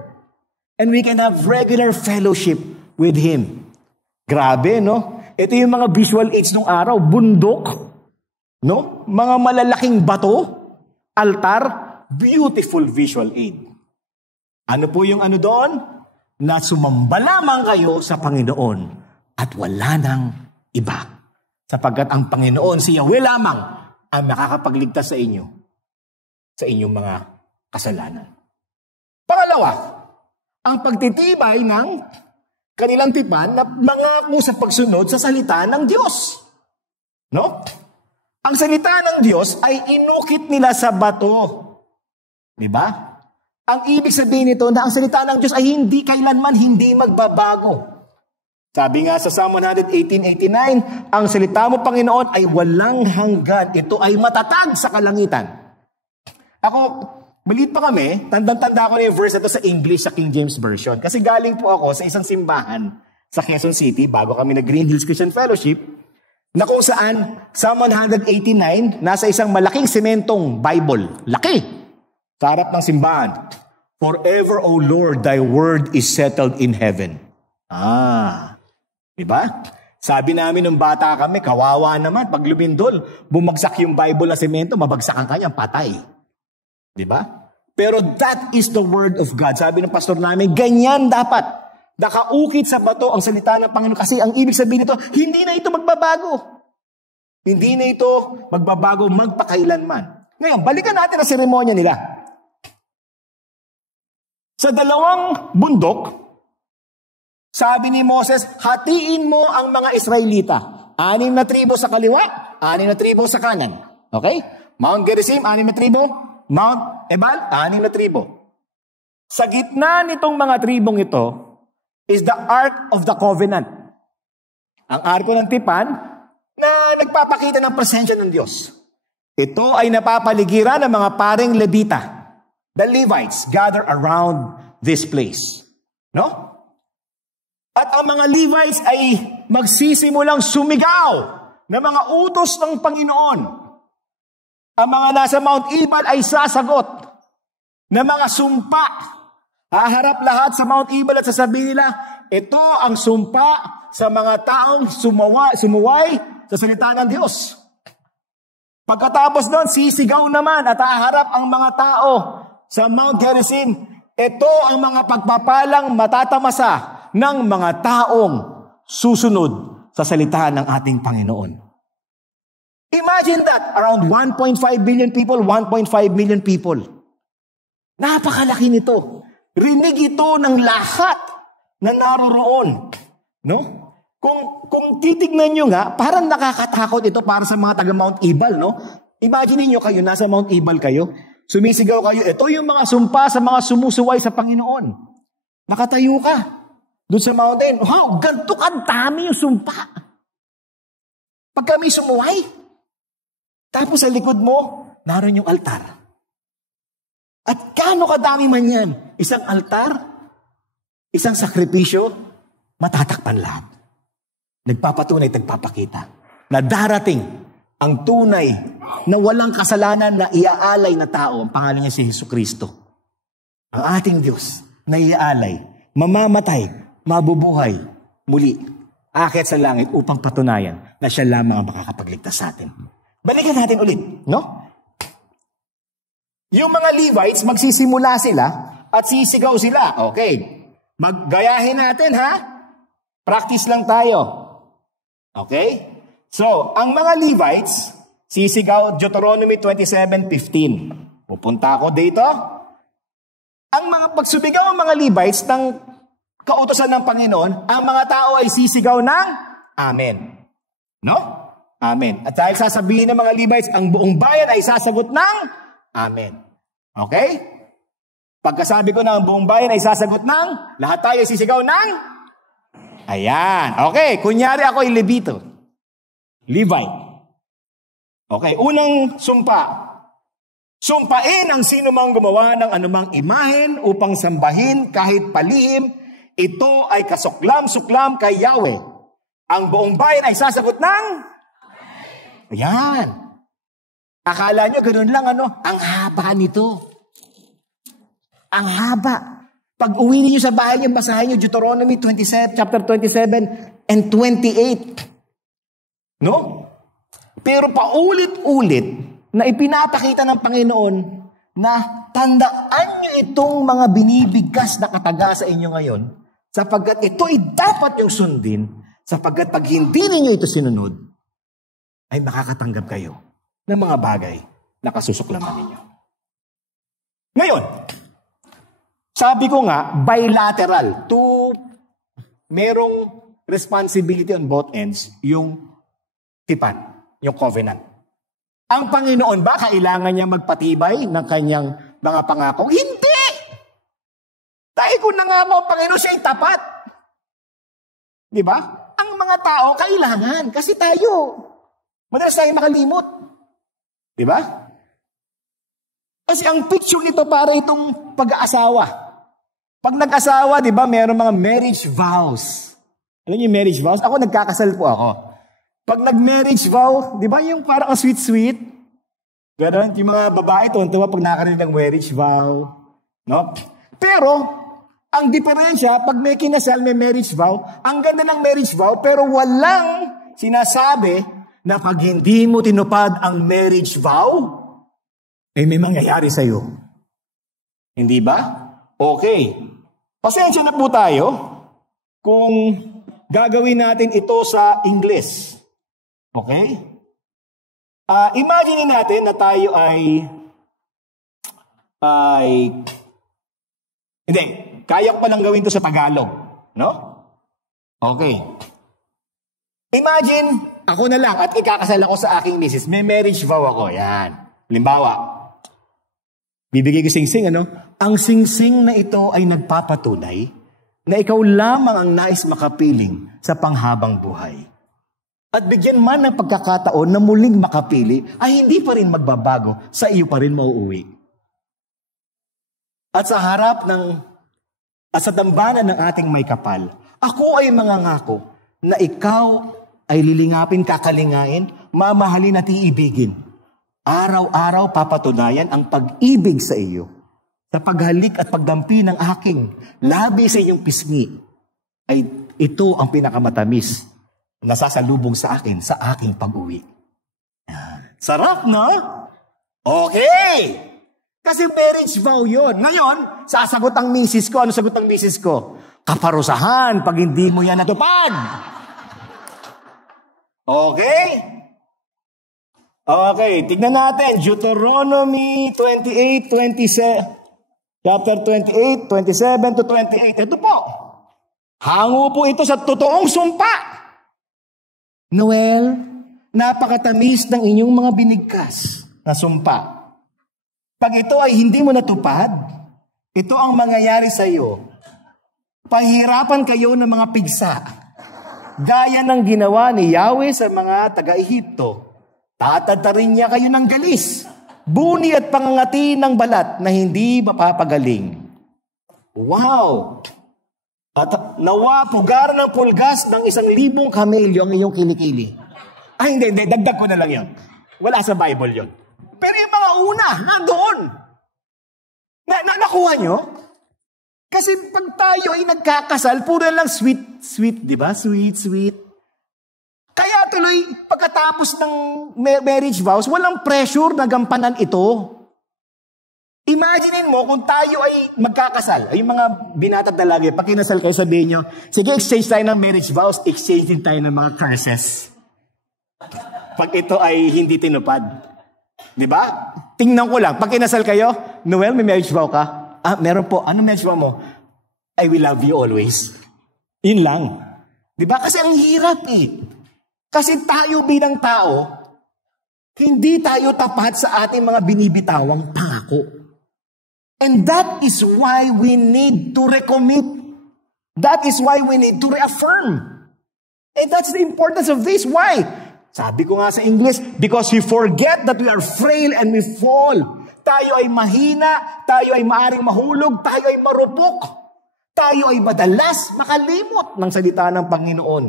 And we can have regular fellowship with Him. Grabe, no? Ito yung mga visual aids nung araw. Bundok, no? Mga malalaking bato, altar, beautiful visual aid. Ano po yung ano doon? Na sumamba lamang kayo sa Panginoon at wala nang iba. Sapagkat ang Panginoon, si Yahweh lamang ang makakapagligtas sa inyo sa inyong mga kasalanan. Pangalawa, ang pagtitibay ng kanilang tipan na mangako sa pagsunod sa salita ng Diyos. No? Ang salita ng Diyos ay inukit nila sa bato. Diba? Ang ibig sabihin nito na ang salita ng Diyos ay hindi kailanman hindi magbabago. Sabi nga sa Psalm 118:89, ang salita mo, Panginoon, ay walang hanggan. Ito ay matatag sa kalangitan. Ako, maliit pa kami, tandang-tanda ko na yung verse na ito sa English, sa King James Version. Kasi galing po ako sa isang simbahan sa Quezon City, bago kami na Green Hills Christian Fellowship, na kung saan, Psalm 189, nasa isang malaking sementong Bible. Laki! Sa harap ng simbahan. Forever, O Lord, thy word is settled in heaven. Diba? Sabi namin nung bata kami, kawawa naman, pag lumindol, bumagsak yung Bible na semento, mabagsak ang kanyang patay. Diba? Pero that is the word of God. Sabi ng pastor namin, ganyan dapat. Nakaukit sa bato ang salita ng Panginoon. Kasi ang ibig sabihin nito, hindi na ito magbabago. Hindi na ito magbabago magpakailanman. Ngayon, balikan natin ang seremonya nila. Sa dalawang bundok, sabi ni Moses, hatiin mo ang mga Israelita. 6 na tribo sa kaliwa, 6 na tribo sa kanan. Okay? Mount Gerizim, 6 na tribo. Mount Ebal, 6 na tribo. Sa gitna nitong mga tribong ito is the Ark of the Covenant. Ang arko ng tipan na nagpapakita ng presensya ng Diyos. Ito ay napapaligiran ng mga paring Levita. The Levites gather around this place. No? At ang mga Levites ay magsisimulang sumigaw na mga utos ng Panginoon. Ang mga nasa Mount Ebal ay sasagot ng mga sumpa. Haharap lahat sa Mount Ebal at sasabihin nila, ito ang sumpa sa mga taong sumuway sa salita ng Diyos. Pagkatapos doon, sisigaw naman at haharap ang mga tao sa Mount Gerizim. Ito ang mga pagpapalang matatamasa ng mga taong susunod sa salita ng ating Panginoon. Imagine that, around 1.5 billion people, 1.5 million people. Napakalaki nito. Rinig ito ng lahat na naroroon. No? Kung titignan nyo nga, parang nakakatakot ito para sa mga taga Mount Ebal, no? Imagine niyo kayo, nasa Mount Ebal kayo, sumisigaw kayo, ito yung mga sumpa sa mga sumusuway sa Panginoon. Nakatayo ka doon sa mountain. Wow, ganito kadami yung sumpa. Pag kami sumuway, tapos sa likod mo, naroon yung altar. At gaano kadami man yan? Isang altar, isang sakripisyo, matatakpan lahat. Nagpapatunay, nagpapakita na darating ang tunay na walang kasalanan na iaalay na tao. Ang pangalan niya si Jesucristo. Ang ating Diyos na iaalay, mamamatay, mabubuhay, muli, aakyat sa langit upang patunayan na siya lamang ang makakapagligtas sa atin. Balikan natin ulit, no? Yung mga Levites, magsisimula sila at sisigaw sila. Okay, maggayahin natin, ha? Practice lang tayo. Okay? So, ang mga Levites, sisigaw Deuteronomy 27:15. Pupunta ako dito. Ang mga pagsubigaw ng mga Levites ng kautosan ng Panginoon, ang mga tao ay sisigaw ng Amen. No? Amen. At dahil sasabihin ng mga Levites, ang buong bayan ay sasagot ng Amen. Okay? Pagkasabi ko na ang buong bayan ay sasagot ng, lahat tayo ay sisigaw ng ayan. Okay, kunyari ako ay Levite. Okay, unang sumpa. Sumpain ang sino mang gumawa ng anumang imahen upang sambahin kahit palihim. Ito ay kasuklam-suklam kay Yahweh. Ang buong bayan ay sasagot ng ayan. Akala nyo ganun lang, ano? Ang haba nito. Ang haba. Pag uwi niyo sa bahay niyo, basahin niyo Deuteronomy 27, chapter 27 and 28. No? Pero paulit-ulit na ipinapakita ng Panginoon na tandaan niyo itong mga binibigkas na kataga sa inyo ngayon sapagkat ito ay dapat yung sundin sapagkat pag hindi niyo ito sinunod ay makakatanggap kayo ng mga bagay na kasusuklaman ninyo. Ngayon, sabi ko nga, bilateral. Merong responsibility on both ends, yung tipan, yung covenant. Ang Panginoon ba, kailangan niya magpatibay ng kanyang mga pangako? Hindi! Dahil kung nangako ang Panginoon, siya ay tapat. Di ba? Ang mga tao, kailangan. Kasi tayo, madalas tayo makalimot. Di ba? Kasi ang picture nito para itong pag-aasawa. Pag nag-asawa, di ba, mayroong mga marriage vows. Alam niyo yung marriage vows? Ako, nagkakasal po ako. Pag nag-marriage vow, di ba yung parang ang sweet-sweet? Ganon, yung mga babae, tuwa pag nakarinig ng marriage vow. No? Pero, ang diferensya, pag may kinasal, may marriage vow, ang ganda ng marriage vow, pero walang sinasabi na pag hindi mo tinupad ang marriage vow, eh may mangyayari sa'yo. Hindi ba? Okay. Pasensya na po tayo kung gagawin natin ito sa English. Okay? Imagine natin na tayo ay hindi, kaya ko palang gawin ito sa Tagalog. No? Okay. Imagine, ako na lang at ikakasal ako sa aking misis. May marriage vow ako. Yan. Halimbawa, bibigay ko singsing, ano? Ang singsing na ito ay nagpapatunay na ikaw lamang ang nais makapiling sa panghabang buhay. At bigyan man ng pagkakataon na muling makapili, ay hindi pa rin magbabago, sa iyo pa rin mauuwi. At sa harap at sa dambana ng ating may kapal, ako ay mangangako na ikaw ay lilingapin, kakalingain, mamahalin at iibigin Araw-araw papatunayan ang pag-ibig sa iyo, sa paghalik at pagdampi ng aking labi sa iyong pisngi, ay ito ang pinakamatamis na sasalubong sa akin sa aking pag-uwi. Sarap, no? Okay! Kasi marriage vow yun. Ngayon, sasagot ang misis ko. Ano sagot ang misis ko? Kaparusahan pag hindi mo yan natupad. Okay? Okay, tignan natin. Deuteronomy 28:27. Chapter 28, 27 to 28. Ito po. Hango po ito sa totoong sumpa. Noel, napakatamis ng inyong mga binigkas na sumpa. Pag ito ay hindi mo natupad, ito ang mangyayari sa iyo. Pahirapan kayo ng mga pigsa, gaya ng ginawa ni Yahweh sa mga taga-Ehipto. Tatadtarin niya kayo ng galis, buni at pangangati ng balat na hindi mapapagaling. Wow! At nawa pugar ng pulgas ng 1,000 kamelyo ang iyong kilikili. Ay, hindi, dagdag ko na lang yun. Wala sa Bible yun. Pero yung mga una, nandoon. Nakuha nyo? Kasi pag tayo ay nagkakasal, puro lang sweet, di ba? Sweet. Kaya tuloy, pagkatapos ng marriage vows, walang pressure na gampanan ito. Imaginin mo kung tayo ay magkakasal. Ay yung mga binatad na lagi, pag kinasal kayo, sabihin nyo, sige, exchange tayo ng marriage vows, exchange din tayo ng mga curses. Pag ito ay hindi tinupad. Di ba? Tingnan ko lang. Pag kinasal kayo, Noel, may marriage vow ka? Meron po. Ano marriage vow mo? I will love you always. Yun lang. Di ba? Kasi ang hirap eh. Kasi tayo bilang tao, hindi tayo tapat sa ating mga binibitawang pangako. And that is why we need to recommit. That is why we need to reaffirm. And that's the importance of this. Why? Sabi ko nga sa English, because we forget that we are frail and we fall. Tayo ay mahina, tayo ay maaring mahulog, tayo ay marupok. Tayo ay madalas makalimot ng salita ng Panginoon.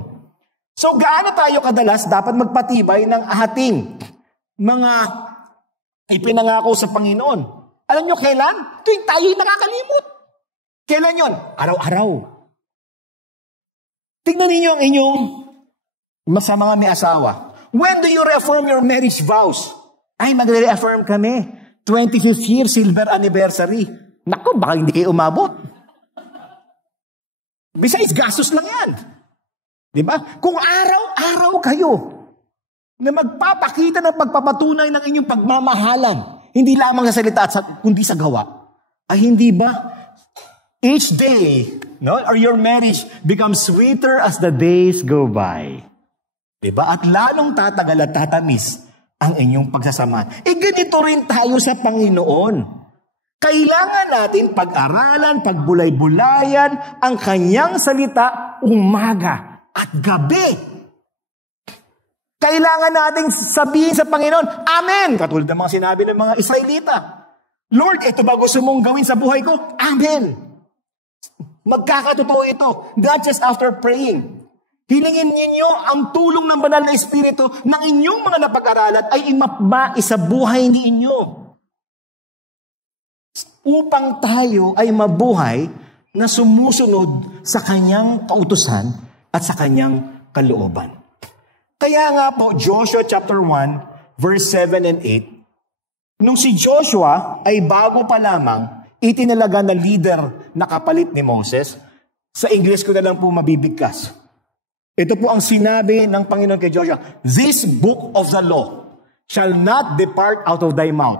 So gaano tayo kadalas dapat magpatibay ng ating mga ipinangako sa Panginoon? Alam nyo kailan? Tuwing tayo ay nakakalimot. Kailan yon? Araw-araw. Tignan ninyo ang inyong sa mga may asawa. When do you reaffirm your marriage vows? Ay, magre-reaffirm kami. 25th year, silver anniversary. Naku, baka hindi kayo umabot. Besides, gastos lang yan. Diba? Kung araw-araw kayo na magpapakita ng pagpapatunay ng inyong pagmamahalan, hindi lamang sa salita at kundi sa gawa, ay hindi ba each day, no, or your marriage becomes sweeter as the days go by. Diba? At lalong tatagal at tatamis ang inyong pagsasama. Ganito rin tayo sa Panginoon. Kailangan natin pag-aralan, pagbulay-bulayan ang kanyang salita umaga at gabi. Kailangan nating sabihin sa Panginoon, Amen! Katulad ng mga sinabi ng mga Israelita. Lord, ito ba gusto mong gawin sa buhay ko? Amen! Magkakatotoo ito. Not just after praying. Hilingin ninyo ang tulong ng banal na Espiritu ng inyong mga napag-aralan ay sa buhay ninyo. Upang tayo ay mabuhay na sumusunod sa kanyang kautusan at sa kanyang kalooban. Kaya nga po, Joshua chapter 1, verse 7 and 8, nung si Joshua ay bago pa lamang itinalaga na leader na kapalit ni Moses, sa English ko na lang po mabibigkas. Ito po ang sinabi ng Panginoon kay Joshua, This book of the law shall not depart out of thy mouth,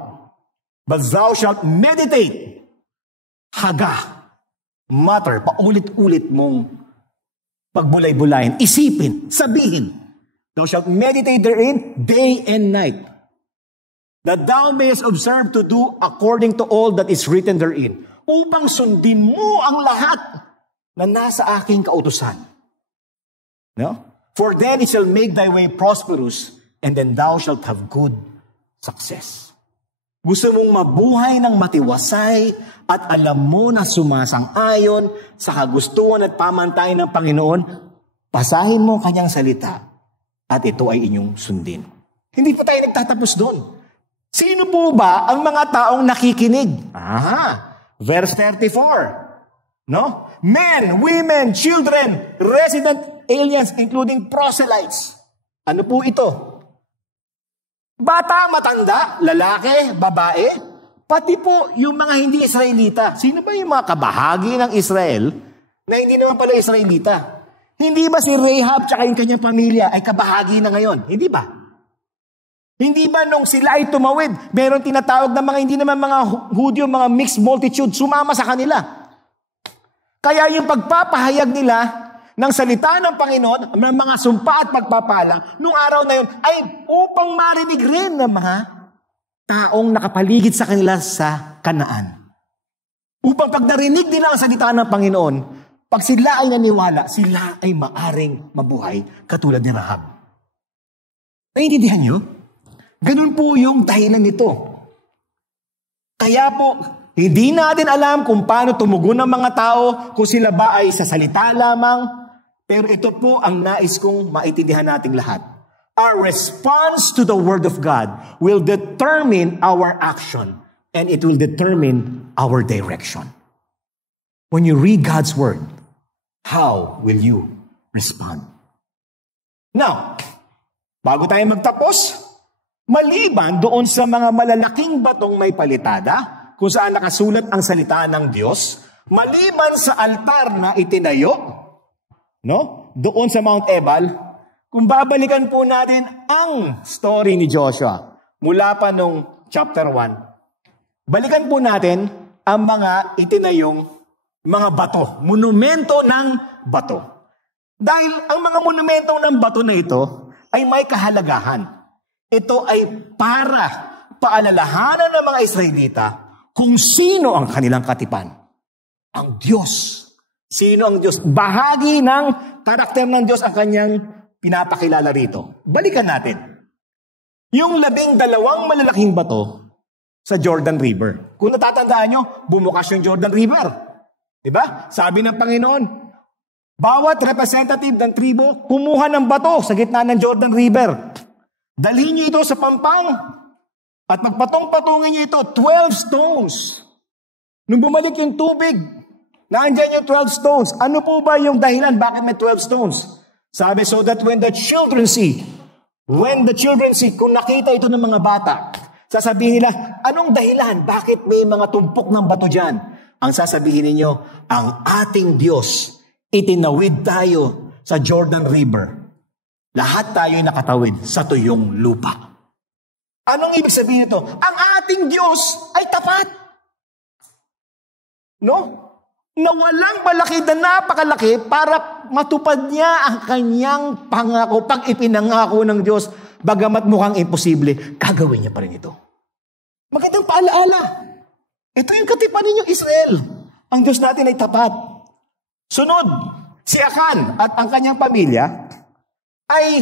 but thou shalt meditate, mutter, paulit-ulit mong pagbulay-bulayin, isipin, sabihin. Thou shalt meditate therein day and night, that thou mayest observe to do according to all that is written therein, upang sundin mo ang lahat na nasa aking kautusan. No? For then it shall make thy way prosperous, and then thou shalt have good success. Gusto mong mabuhay ng matiwasay at alam mo na sumasang-ayon sa kagustuhan at pamantayan ng Panginoon, basahin mo kanyang salita at ito ay inyong sundin. Hindi pa tayo nagtatapos doon. Sino po ba ang mga taong nakikinig? Verse 34. No? Men, women, children, resident aliens, including proselytes. Ano po ito? Bata, matanda, lalaki, babae, pati po yung mga hindi Israelita. Sino ba yung mga kabahagi ng Israel na hindi naman pala Israelita? Hindi ba si Rahab tsaka yung kanyang pamilya ay kabahagi na ngayon? Hindi ba? Hindi ba nung sila ay tumawid, meron tinatawag na mga hindi naman mga Hudyo, mga mixed multitude, sumama sa kanila? Kaya yung pagpapahayag nila ng salita ng Panginoon, ng mga sumpa at pagpapala, nung araw na yun, ay upang marinig rin ng mga taong nakapaligid sa kanila sa Kanaan. Upang pag narinig nila ang salita ng Panginoon, pag sila ay naniwala, sila ay maaring mabuhay katulad ni Rahab. Naiintindihan nyo? Ganun po yung dahilan nito. Kaya po, hindi natin alam kung paano tumugon ng mga tao, kung sila ba ay sa salita lamang, pero ito po ang nais kong maintindihan nating lahat. Our response to the Word of God will determine our action, and it will determine our direction. When you read God's Word, how will you respond? Now, bago tayo magtapos, maliban doon sa mga malalaking batong may palitada, kung saan nakasulat ang salita ng Diyos, maliban sa altar na itinayo, no? Doon sa Mount Ebal, kung babalikan po natin ang story ni Joshua, mula pa nung chapter 1, balikan po natin ang mga itinayong mga bato, monumento ng bato. Dahil ang mga monumento ng bato na ito ay may kahalagahan. Ito ay para paalalahanan ng mga Israelita kung sino ang kanilang katipan. Ang Diyos. Sino ang Diyos? Bahagi ng karakter ng Diyos ang kanyang pinapakilala rito. Balikan natin. Yung 12 malalaking bato sa Jordan River. Kung natatandaan nyo, bumukas yung Jordan River. Diba? Sabi ng Panginoon, bawat representative ng tribo, kumuha ng bato sa gitna ng Jordan River. Dalhin nyo ito sa pampang. At magpatong-patungin niyo ito, 12 stones. Nung bumalik yung tubig, nandiyan yung 12 stones. Ano po ba yung dahilan? Bakit may 12 stones? Sabi, so that when the children see, kung nakita ito ng mga bata, sasabihin nila, anong dahilan? Bakit may mga tumpok ng bato dyan? Ang sasabihin ninyo, ang ating Diyos, itinawid tayo sa Jordan River. Lahat tayo nakatawid sa tuyong lupa. Anong ibig sabihin nito? Ang ating Diyos ay tapat. No? Na walang malaki na napakalaki para matupad niya ang kanyang pangako. Pag ipinangako ng Diyos, bagamat mukhang imposible, gagawin niya pa rin ito. Magandang paalaala. Ito yung katipan ninyong Israel. Ang Diyos natin ay tapat. Sunod, si Akan at ang kanyang pamilya ay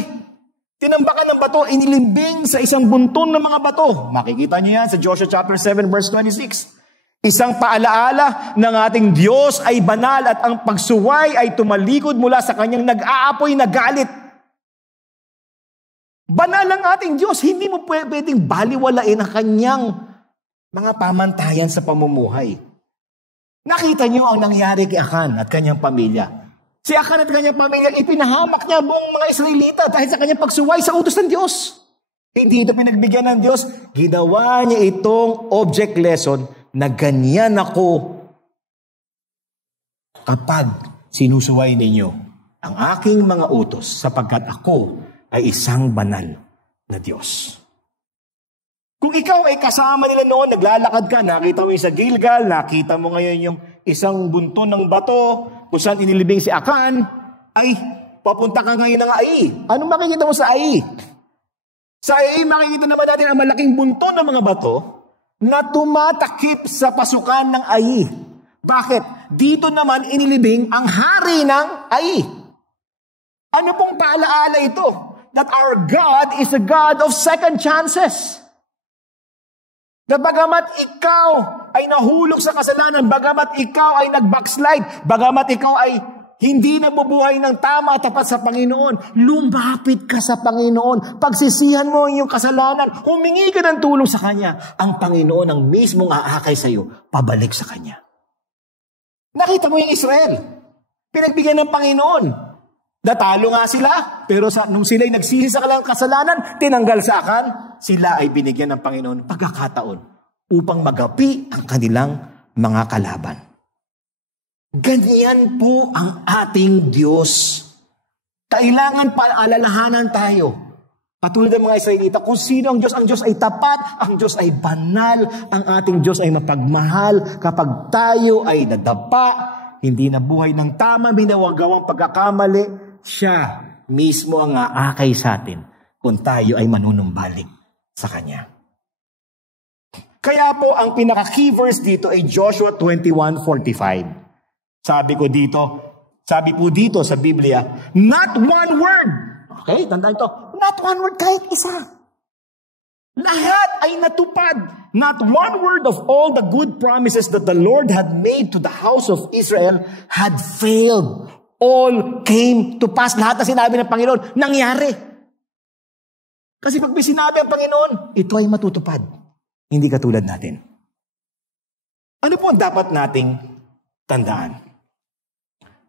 tinambakan ng bato, inilimbing sa isang bunton ng mga bato. Makikita niyo yan sa Joshua chapter 7 verse 26. Isang paalaala ng ating Diyos ay banal at ang pagsuway ay tumalikod mula sa kanyang nag-aapoy na galit. Banal ang ating Diyos. Hindi mo pwedeng baliwalain ang kanyang mga pamantayan sa pamumuhay. Nakita niyo ang nangyari kay Akan at kanyang pamilya. Si Akan at kanyang pamilya, ipinahamak niya buong mga Israelita dahil sa kanyang pagsuway sa utos ng Diyos. Hindi ito pinagbigyan ng Diyos. Ginawa niya itong object lesson na ganyan ako kapag sinusuway ninyo ang aking mga utos sapagkat ako ay isang banal na Diyos. Kung ikaw ay kasama nila noon, naglalakad ka, nakita mo yung sa Gilgal, nakita mo ngayon yung isang bunton ng bato, kung saan inilibing si Akan, ay papunta ka ngayon ng Ai. Anong makikita mo sa Ai? Sa Ai, makikita naman natin ang malaking bunton ng mga bato na tumatakip sa pasukan ng Ai. Bakit? Dito naman inilibing ang hari ng Ai. Ano pong paalaala ito? That our God is a God of second chances. Na bagamat ikaw ay nahulog sa kasalanan, bagamat ikaw ay nag-backslide, bagamat ikaw ay hindi nabubuhay ng tama at tapat sa Panginoon, lumapit ka sa Panginoon. Pagsisihan mo ang iyong kasalanan, humingi ka ng tulong sa Kanya. Ang Panginoon ang mismong aakay sa iyo, pabalik sa Kanya. Nakita mo yung Israel. Pinagbigyan ng Panginoon. Natalo nga sila, pero nung sila'y nagsisi sa kanilang kasalanan, tinanggal sa akan, sila ay binigyan ng Panginoon pagkakataon upang magapi ang kanilang mga kalaban. Ganyan po ang ating Diyos. Kailangan paalalahanan tayo. Katulad ng mga Israelita, kung sino ang Diyos ay tapat, ang Diyos ay banal, ang ating Diyos ay mapagmahal. Kapag tayo ay nadapa, hindi nabuhay ng tama, binawagawang pagkakamali, siya mismo ang aakay sa atin kung tayo ay manunumbalik sa Kanya. Kaya po, ang pinaka-key verse dito ay Joshua 21:45. Sabi po dito sa Biblia, not one word. Okay, tandaan ito. Not one word, kahit isa. Lahat ay natupad. Not one word of all the good promises that the Lord had made to the house of Israel had failed. All came to pass. Lahat na sinabi ng Panginoon, nangyari. Kasi pag may sinabi ang Panginoon, ito ay matutupad. Hindi katulad natin. Ano po ang dapat nating tandaan?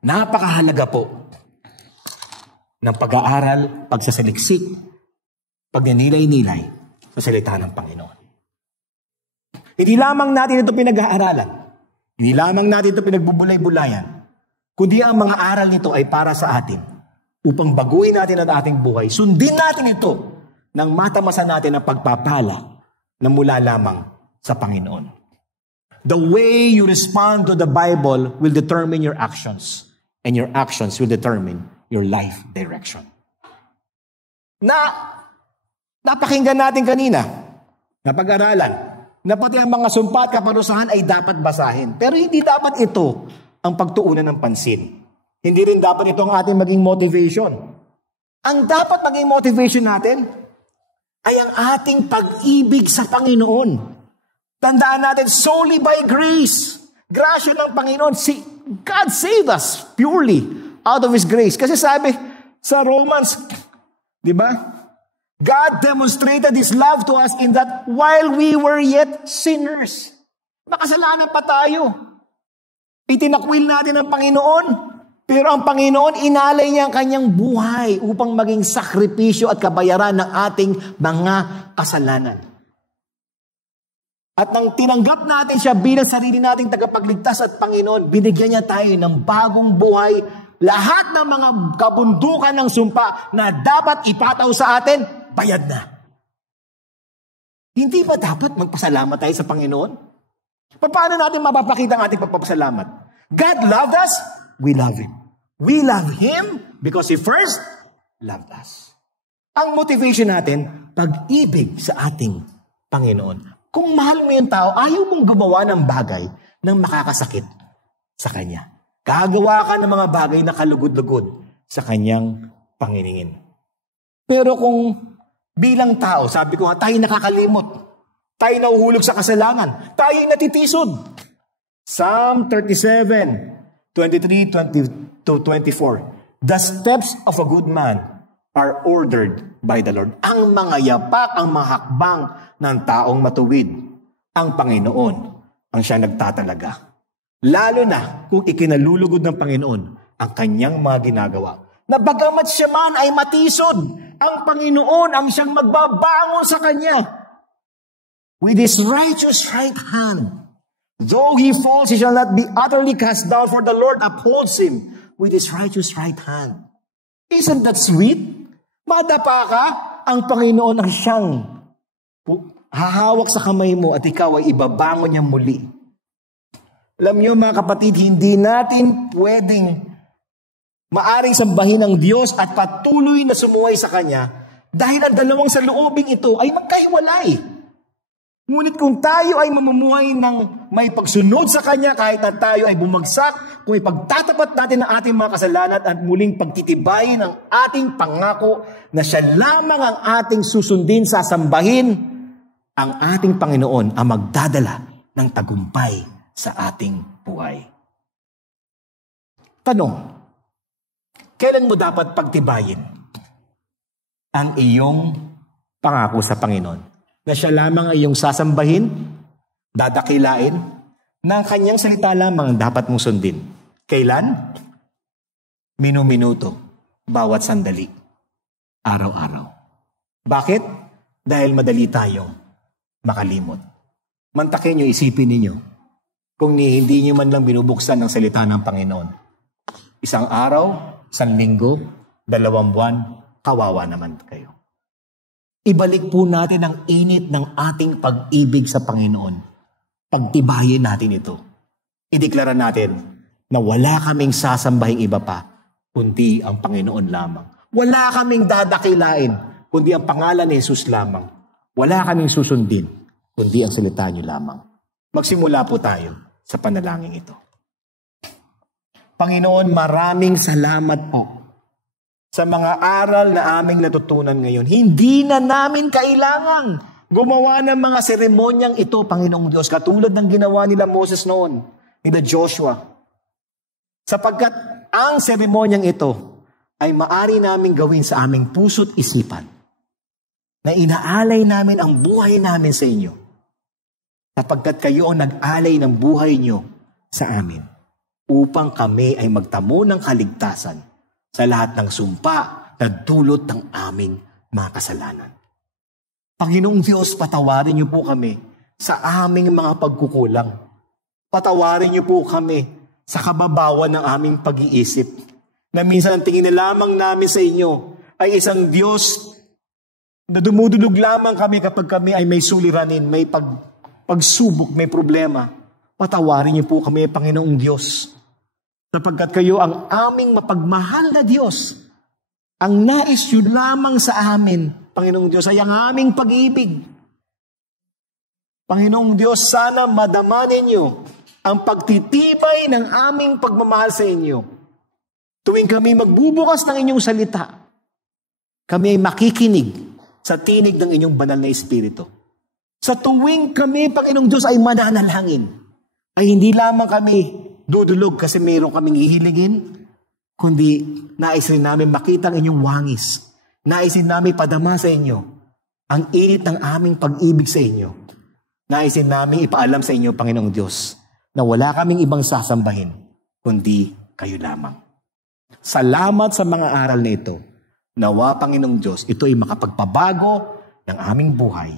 Napakahalaga po ng pag-aaral, pagsasaliksik, pagninilay-nilay sa salita ng Panginoon. Hindi lamang natin ito pinag-aaralan. Hindi lamang natin ito pinagbubulay-bulayan. Kundi ang mga aral nito ay para sa atin upang baguhin natin ang ating buhay. Sundin natin ito nang matamasa natin ang pagpapala na mula lamang sa Panginoon. The way you respond to the Bible will determine your actions, and your actions will determine your life direction. Napakinggan natin kanina, napag-aralan, na pati ang mga sumpa at kaparusahan ay dapat basahin. Pero hindi dapat ito ang pagtuunan ng pansin. Hindi rin dapat ito ang ating maging motivation. Ang dapat maging motivation natin ay ang ating pag-ibig sa Panginoon. Tandaan natin, solely by grace. Grasya ng Panginoon. God saved us purely out of His grace. Kasi sabi sa Romans, di ba? God demonstrated His love to us in that while we were yet sinners. Makasalanan pa tayo. Itinakwil natin ang Panginoon, pero ang Panginoon inalay niya ang kanyang buhay upang maging sakripisyo at kabayaran ng ating mga kasalanan. At nang tinanggap natin siya bilang sarili nating tagapagligtas at Panginoon, binigyan niya tayo ng bagong buhay. Lahat ng mga kabundukan ng sumpa na dapat ipataw sa atin, bayad na. Hindi ba dapat magpasalamat tayo sa Panginoon? Paano natin mapapakita ang ating pagpapasalamat? God loved us, we love Him. We love Him because He first loved us. Ang motivation natin, pag-ibig sa ating Panginoon. Kung mahal mo yung tao, ayaw mong gumawa ng bagay na makakasakit sa Kanya. Gagawa ka ng mga bagay na kalugod-lugod sa Kanyang panginingin. Pero kung bilang tao, sabi ko nga, tayo nakakalimot. Tayo nauhulog sa kasalanan. Tayo natitisod. Psalm 37:23-24. The steps of a good man are ordered by the Lord. Ang mga yapak, ang mga hakbang ng taong matuwid. Ang Panginoon ang siya nagtatalaga. Lalo na kung ikinalulugod ng Panginoon ang kanyang mga ginagawa. Na bagamat siya man ay matisod, ang Panginoon ang siyang magbabangon sa kanya. With His righteous right hand, though he falls, he shall not be utterly cast down, for the Lord upholds him with His righteous right hand. Isn't that sweet? Madapa ka, ang Panginoon ang siyang hahawak sa kamay mo at ikaw ay ibabangon niya muli. Alam niyo mga kapatid, hindi natin pwedeng maaring sambahin ng Diyos at patuloy na sumuway sa Kanya dahil ang dalawang saloobing ito ay magkahiwalay. Ngunit kung tayo ay mamumuhay ng may pagsunod sa Kanya kahit na tayo ay bumagsak, kung ipagtatapat natin ang ating mga kasalanan at muling pagtitibayin ang ating pangako na siya lamang ang ating susundin, sasambahin, ang ating Panginoon ang magdadala ng tagumpay sa ating buhay. Tanong, Kailan mo dapat pagtibayin ang iyong pangako sa Panginoon? Na siya lamang ay iyong sasambahin, dadakilain, na ang kanyang salita lamang dapat mong sundin. Kailan? Minu-minuto, bawat sandali, araw-araw. Bakit? Dahil madali tayong makalimot. Mantakin nyo, isipin ninyo, kung hindi nyo man lang binubuksan ng salita ng Panginoon. Isang araw, isang linggo, 2 buwan, kawawa naman kayo. Ibalik po natin ang init ng ating pag-ibig sa Panginoon. Pagtibayin natin ito. Ideklara natin na wala kaming sasambahing iba pa, kundi ang Panginoon lamang. Wala kaming dadakilain, kundi ang pangalan ni Jesus lamang. Wala kaming susundin, kundi ang salita niyo lamang. Magsimula po tayo sa panalangin ito. Panginoon, maraming salamat po sa mga aral na aming natutunan ngayon. Hindi na namin kailangan gumawa ng mga seremonyang ito, Panginoong Diyos, katulad ng ginawa nila Moses noon, nila Joshua. Sapagkat ang seremonyang ito ay maari namin gawin sa aming puso't isipan na inaalay namin ang buhay namin sa inyo. Sapagkat kayo ang nag-alay ng buhay nyo sa amin upang kami ay magtamo ng kaligtasan sa lahat ng sumpa na dulot ng aming mga kasalanan. Panginoong Diyos, patawarin niyo po kami sa aming mga pagkukulang. Patawarin niyo po kami sa kababawan ng aming pag-iisip na minsan ang tingin na lamang namin sa inyo ay isang Diyos na dumudulog lamang kami kapag kami ay may suliranin, may pagsubok, may problema. Patawarin niyo po kami, Panginoong Diyos, sapagkat kayo ang aming mapagmahal na Diyos. Ang nais yun lamang sa amin, Panginoong Diyos, ay ang aming pag-ibig. Panginoong Diyos, sana madama ninyo ang pagtitibay ng aming pagmamahal sa inyo. Tuwing kami magbubukas ng inyong salita, kami ay makikinig sa tinig ng inyong banal na Espiritu. Sa tuwing kami, Panginoong Diyos, ay mananalangin, ay hindi lamang kami dudulog kasi mayroon kaming hihilingin, kundi nais rin namin makita ang inyong wangis. Nais rin namin padama sa inyo ang init ng aming pag-ibig sa inyo. Nais rin namin ipaalam sa inyo, Panginoong Diyos, na wala kaming ibang sasambahin, kundi kayo lamang. Salamat sa mga aral na ito. Nawa, Panginoong Diyos, ito ay makapagpabago ng aming buhay.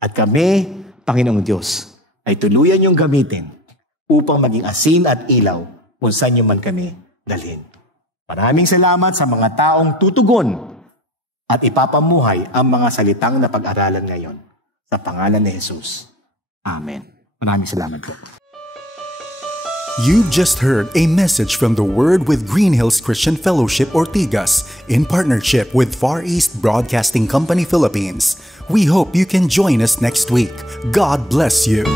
At kami, Panginoong Diyos, ay tuluyan niyong gamitin upang maging asin at ilaw kung saan niyo man kami dalhin. Maraming salamat sa mga taong tutugon at ipapamuhay ang mga salitang na pag-aralan ngayon. Sa pangalan ni Jesus. Amen. Maraming salamat po. You've just heard a message from the Word with Green Hills Christian Fellowship Ortigas in partnership with Far East Broadcasting Company Philippines. We hope you can join us next week. God bless you.